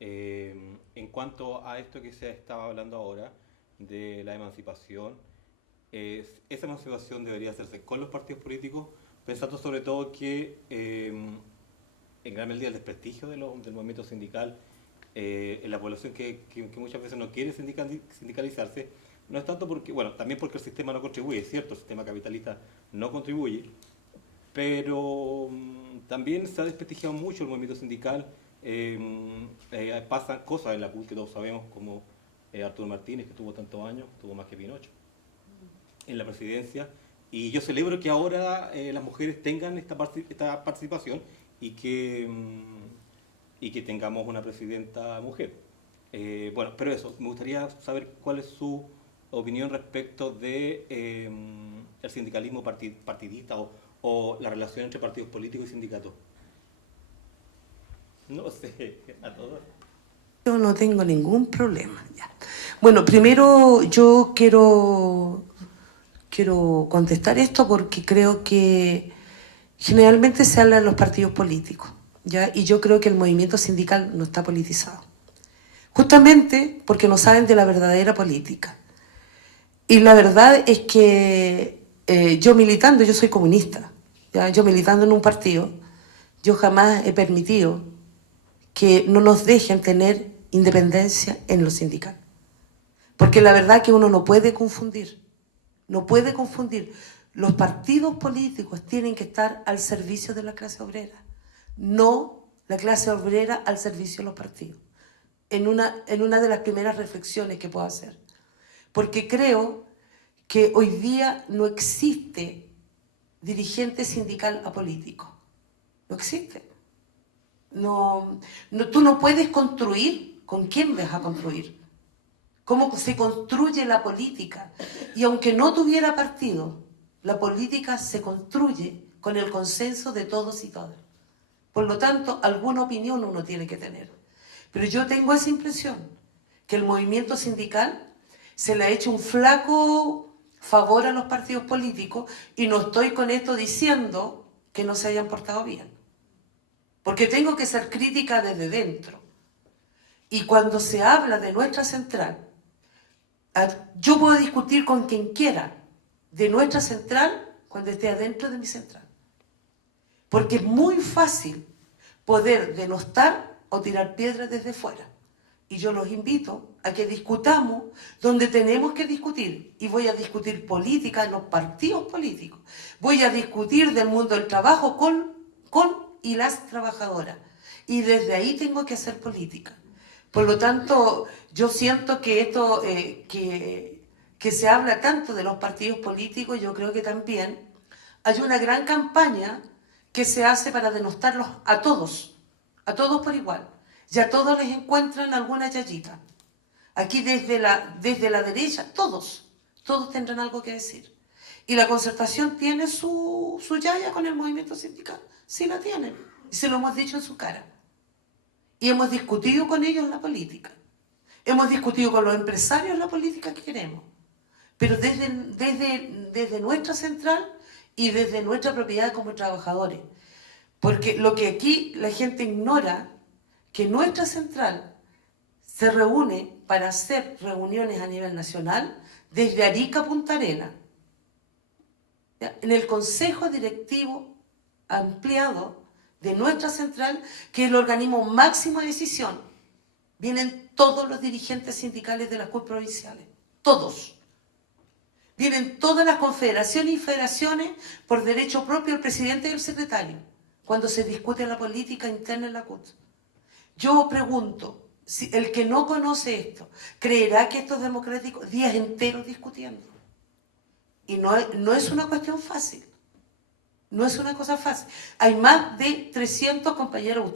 En cuanto a esto que se estaba hablando ahora, de la emancipación, esa emancipación debería hacerse con los partidos políticos, pensando sobre todo que en gran medida el desprestigio del movimiento sindical en la población que muchas veces no quiere sindicalizarse, no es tanto porque, bueno, también porque el sistema no contribuye, es cierto, el sistema capitalista no contribuye, pero también se ha desprestigiado mucho el movimiento sindical. Pasan cosas en la CUT que todos sabemos, como Arturo Martínez, que tuvo tantos años, tuvo más que Pinocho en la presidencia, y yo celebro que ahora las mujeres tengan esta participación y que tengamos una presidenta mujer. Bueno, pero eso, me gustaría saber cuál es su opinión respecto de el sindicalismo partidista o la relación entre partidos políticos y sindicatos. No sé, a todos. Yo no tengo ningún problema. Ya. Bueno, primero yo quiero contestar esto porque creo que generalmente se habla en los partidos políticos, ¿ya? Y yo creo que el movimiento sindical no está politizado. Justamente porque no saben de la verdadera política. Y la verdad es que yo soy comunista, ¿ya? Yo militando en un partido, yo jamás he permitido que no nos dejen tener independencia en lo sindical. Porque la verdad que uno no puede confundir. Los partidos políticos tienen que estar al servicio de la clase obrera, no la clase obrera al servicio de los partidos. En una de las primeras reflexiones que puedo hacer. Porque creo que hoy día no existe dirigente sindical apolítico. No existe. Tú no puedes construir. ¿Con quién vas a construir? ¿Cómo se construye la política? Y aunque no tuviera partido, la política se construye con el consenso de todos y todas. Por lo tanto, alguna opinión uno tiene que tener. Pero yo tengo esa impresión, que el movimiento sindical se le ha hecho un flaco favor a los partidos políticos, y no estoy con esto diciendo que no se hayan portado bien. Porque tengo que ser crítica desde dentro. Y cuando se habla de nuestra central, yo puedo discutir con quien quiera de nuestra central cuando esté adentro de mi central. Porque es muy fácil poder denostar o tirar piedras desde fuera. Y yo los invito a que discutamos donde tenemos que discutir. Y voy a discutir política en los partidos políticos. Voy a discutir del mundo del trabajo con y las trabajadoras. Y desde ahí tengo que hacer política. Por lo tanto, yo siento que esto que se habla tanto de los partidos políticos, yo creo que también hay una gran campaña que se hace para denostarlos a todos por igual. Y a todos les encuentran alguna yayita. Aquí desde la derecha, todos tendrán algo que decir. Y la Concertación tiene su yaya con el movimiento sindical. Sí la tienen. Y se lo hemos dicho en su cara. Y hemos discutido con ellos la política. Hemos discutido con los empresarios la política que queremos. Pero desde nuestra central y desde nuestra propiedad como trabajadores. Porque lo que aquí la gente ignora, que nuestra central se reúne para hacer reuniones a nivel nacional desde Arica a Punta Arenas. En el Consejo Directivo ampliado de nuestra central, que es el organismo máximo de decisión, vienen todos los dirigentes sindicales de las CUT provinciales, todos. Vienen todas las confederaciones y federaciones por derecho propio del presidente y el secretario, cuando se discute la política interna en la CUT. Yo pregunto, si el que no conoce esto, ¿creerá que esto es democrático? Días enteros discutiendo. Y no es una cuestión fácil. No es una cosa fácil. Hay más de 300 compañeros,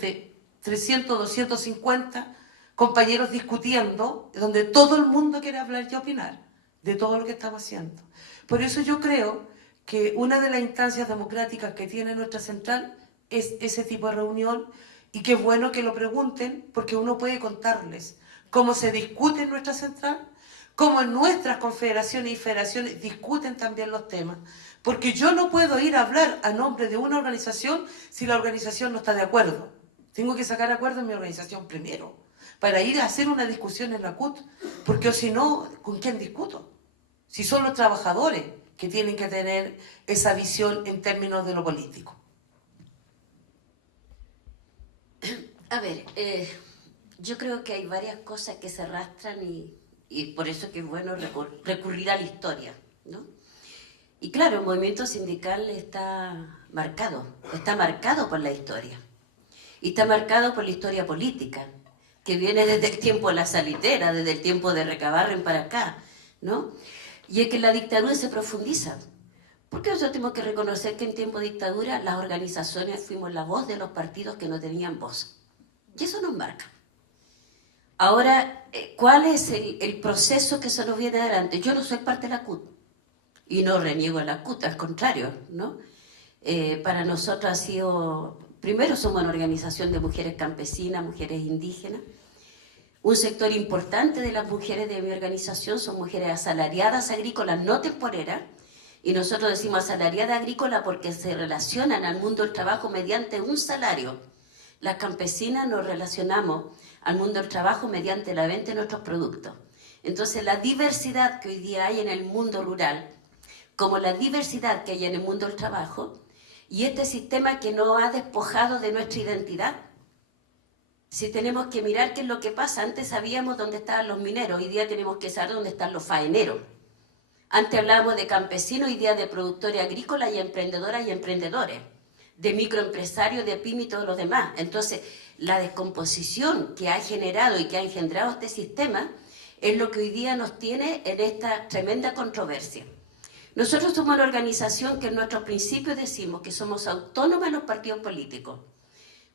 300, 250 compañeros discutiendo, donde todo el mundo quiere hablar y opinar de todo lo que estamos haciendo. Por eso yo creo que una de las instancias democráticas que tiene nuestra central es ese tipo de reunión, y qué bueno que lo pregunten, porque uno puede contarles cómo se discute en nuestra central, cómo en nuestras confederaciones y federaciones discuten también los temas. Porque yo no puedo ir a hablar a nombre de una organización si la organización no está de acuerdo. Tengo que sacar acuerdo en mi organización primero, para ir a hacer una discusión en la CUT, porque si no, ¿con quién discuto? Si son los trabajadores que tienen que tener esa visión en términos de lo político. A ver, yo creo que hay varias cosas que se arrastran y por eso que es bueno recurrir a la historia, ¿no? Y claro, el movimiento sindical está marcado por la historia. Y está marcado por la historia política, que viene desde el tiempo de la salitera, desde el tiempo de Recabarren para acá, ¿no? Y es que la dictadura se profundiza. Porque nosotros tenemos que reconocer que en tiempo de dictadura las organizaciones fuimos la voz de los partidos que no tenían voz. Y eso nos marca. Ahora, ¿cuál es el proceso que se nos viene adelante? Yo no soy parte de la CUT y no reniego a la CUT, al contrario, ¿no? Para nosotros ha sido Primero, somos una organización de mujeres campesinas, mujeres indígenas. Un sector importante de las mujeres de mi organización son mujeres asalariadas agrícolas no temporeras, y nosotros decimos asalariada agrícola porque se relacionan al mundo del trabajo mediante un salario. Las campesinas nos relacionamos al mundo del trabajo mediante la venta de nuestros productos. Entonces, la diversidad que hoy día hay en el mundo rural, como la diversidad que hay en el mundo del trabajo, y este sistema que nos ha despojado de nuestra identidad. Si tenemos que mirar qué es lo que pasa, antes sabíamos dónde estaban los mineros, hoy día tenemos que saber dónde están los faeneros. Antes hablábamos de campesinos, hoy día de productores agrícolas y emprendedoras y emprendedores, de microempresarios, de pyme y todos los demás. Entonces, la descomposición que ha generado y que ha engendrado este sistema es lo que hoy día nos tiene en esta tremenda controversia. Nosotros somos una organización que en nuestros principios decimos que somos autónomas en los partidos políticos,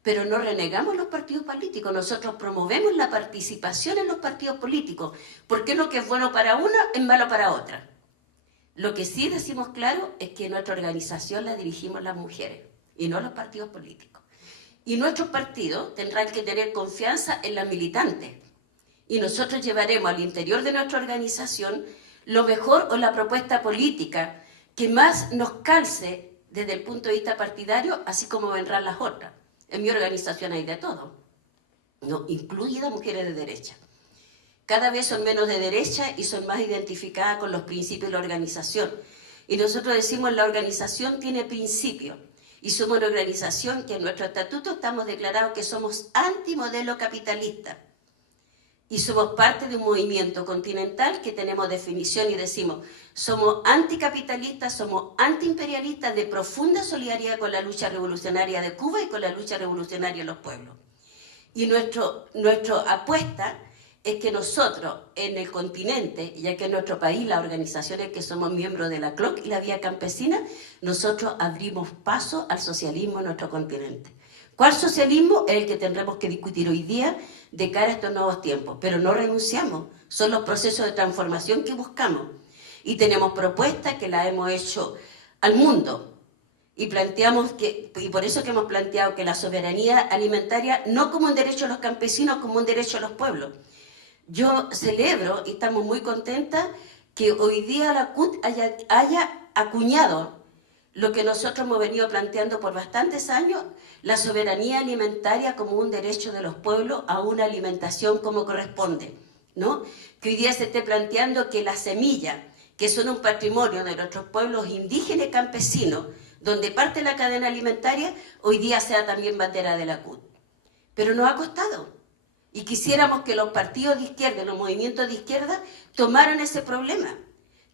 pero no renegamos los partidos políticos, nosotros promovemos la participación en los partidos políticos, porque lo que es bueno para una es malo para otra. Lo que sí decimos claro es que nuestra organización la dirigimos las mujeres y no los partidos políticos. Y nuestros partidos tendrán que tener confianza en las militantes. Y nosotros llevaremos al interior de nuestra organización lo mejor o la propuesta política que más nos calce desde el punto de vista partidario, así como vendrán las otras. En mi organización hay de todo, ¿no? Incluidas mujeres de derecha. Cada vez son menos de derecha y son más identificadas con los principios de la organización. Y nosotros decimos la organización tiene principios. Y somos una organización que en nuestro estatuto estamos declarados que somos antimodelo capitalista. Y somos parte de un movimiento continental que tenemos definición y decimos somos anticapitalistas, somos antiimperialistas de profunda solidaridad con la lucha revolucionaria de Cuba y con la lucha revolucionaria de los pueblos. Y nuestra apuesta es que nosotros en el continente, ya que en nuestro país las organizaciones que somos miembros de la CLOC y la Vía Campesina, nosotros abrimos paso al socialismo en nuestro continente. ¿Cuál socialismo? Es el que tendremos que discutir hoy día de cara a estos nuevos tiempos, pero no renunciamos, son los procesos de transformación que buscamos. Y tenemos propuestas que las hemos hecho al mundo y por eso que hemos planteado que la soberanía alimentaria no como un derecho a los campesinos, como un derecho a los pueblos. Yo celebro y estamos muy contentas que hoy día la CUT haya acuñado lo que nosotros hemos venido planteando por bastantes años, la soberanía alimentaria como un derecho de los pueblos a una alimentación como corresponde, ¿no? Que hoy día se esté planteando que las semillas, que son un patrimonio de nuestros pueblos indígenas y campesinos, donde parte la cadena alimentaria, hoy día sea también bandera de la CUT. Pero nos ha costado. Y quisiéramos que los partidos de izquierda, los movimientos de izquierda, tomaran ese problema.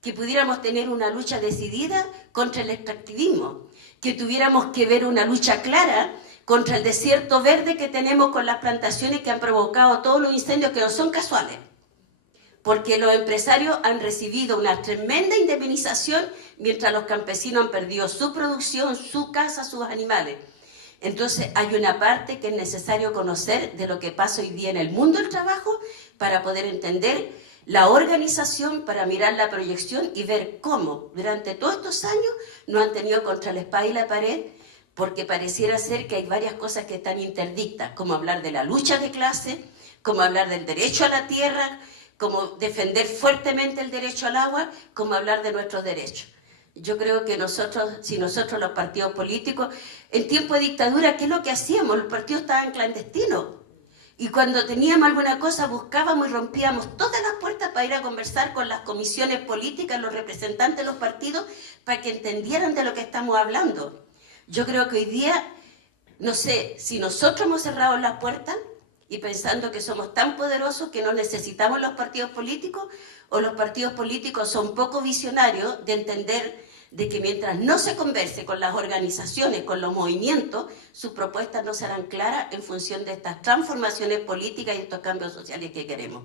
Que pudiéramos tener una lucha decidida contra el extractivismo, que tuviéramos que ver una lucha clara contra el desierto verde que tenemos con las plantaciones que han provocado todos los incendios que no son casuales, porque los empresarios han recibido una tremenda indemnización mientras los campesinos han perdido su producción, su casa, sus animales. Entonces hay una parte que es necesario conocer de lo que pasa hoy día en el mundo del trabajo para poder entender la organización, para mirar la proyección y ver cómo durante todos estos años nos han tenido contra la espada y la pared, porque pareciera ser que hay varias cosas que están interdictas, como hablar de la lucha de clase, como hablar del derecho a la tierra, como defender fuertemente el derecho al agua, como hablar de nuestros derechos. Yo creo que si nosotros los partidos políticos, en tiempo de dictadura, ¿qué es lo que hacíamos? Los partidos estaban clandestinos. Y cuando teníamos alguna cosa buscábamos y rompíamos todas las puertas para ir a conversar con las comisiones políticas, los representantes de los partidos, para que entendieran de lo que estamos hablando. Yo creo que hoy día, no sé, si nosotros hemos cerrado las puertas y pensando que somos tan poderosos que no necesitamos los partidos políticos, o los partidos políticos son poco visionarios de entender de que mientras no se converse con las organizaciones, con los movimientos, sus propuestas no serán claras en función de estas transformaciones políticas y estos cambios sociales que queremos.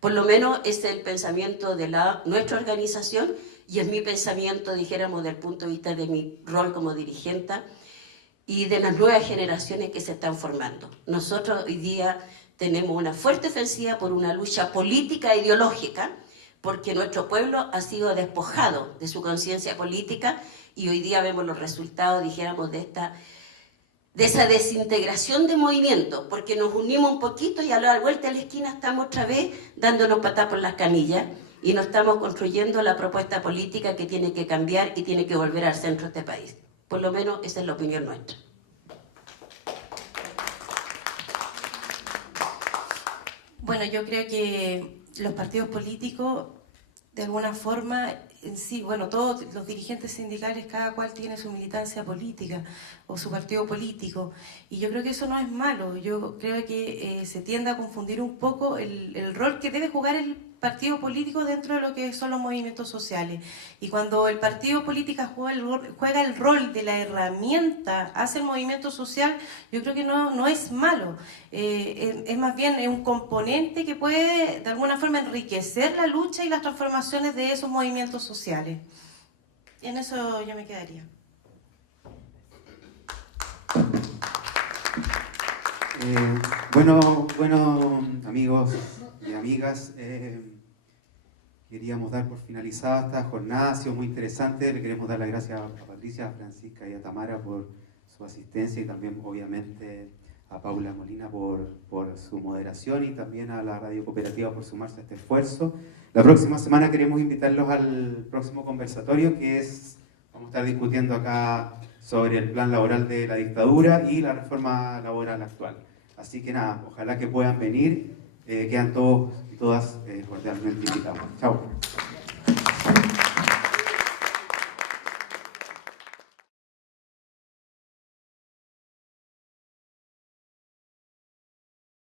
Por lo menos ese es el pensamiento de nuestra organización y es mi pensamiento, dijéramos, del punto de vista de mi rol como dirigente y de las nuevas generaciones que se están formando. Nosotros hoy día tenemos una fuerte ofensiva por una lucha política e ideológica, porque nuestro pueblo ha sido despojado de su conciencia política y hoy día vemos los resultados, dijéramos, de esta de esa desintegración de movimiento, porque nos unimos un poquito y a la vuelta de la esquina estamos otra vez dándonos patas por las canillas y no estamos construyendo la propuesta política que tiene que cambiar y tiene que volver al centro de este país. Por lo menos esa es la opinión nuestra. Bueno, yo creo que los partidos políticos, de alguna forma, en sí, bueno, todos los dirigentes sindicales, cada cual tiene su militancia política o su partido político, y yo creo que eso no es malo. Yo creo que se tiende a confundir un poco el rol que debe jugar el partido político dentro de lo que son los movimientos sociales. Y cuando el partido político juega el rol de la herramienta hacia el movimiento social, yo creo que no es malo. Es más bien es un componente que puede de alguna forma enriquecer la lucha y las transformaciones de esos movimientos sociales. Y en eso yo me quedaría. Bueno, amigos y amigas, queríamos dar por finalizada esta jornada, ha sido muy interesante. Le queremos dar las gracias a Patricia, a Francisca y a Tamara por su asistencia y también obviamente a Paula Molina por su moderación y también a la Radio Cooperativa por sumarse a este esfuerzo. La próxima semana queremos invitarlos al próximo conversatorio vamos a estar discutiendo acá sobre el plan laboral de la dictadura y la reforma laboral actual. Así que nada, ojalá que puedan venir, quedan todos y todas cordialmente invitados. Chao.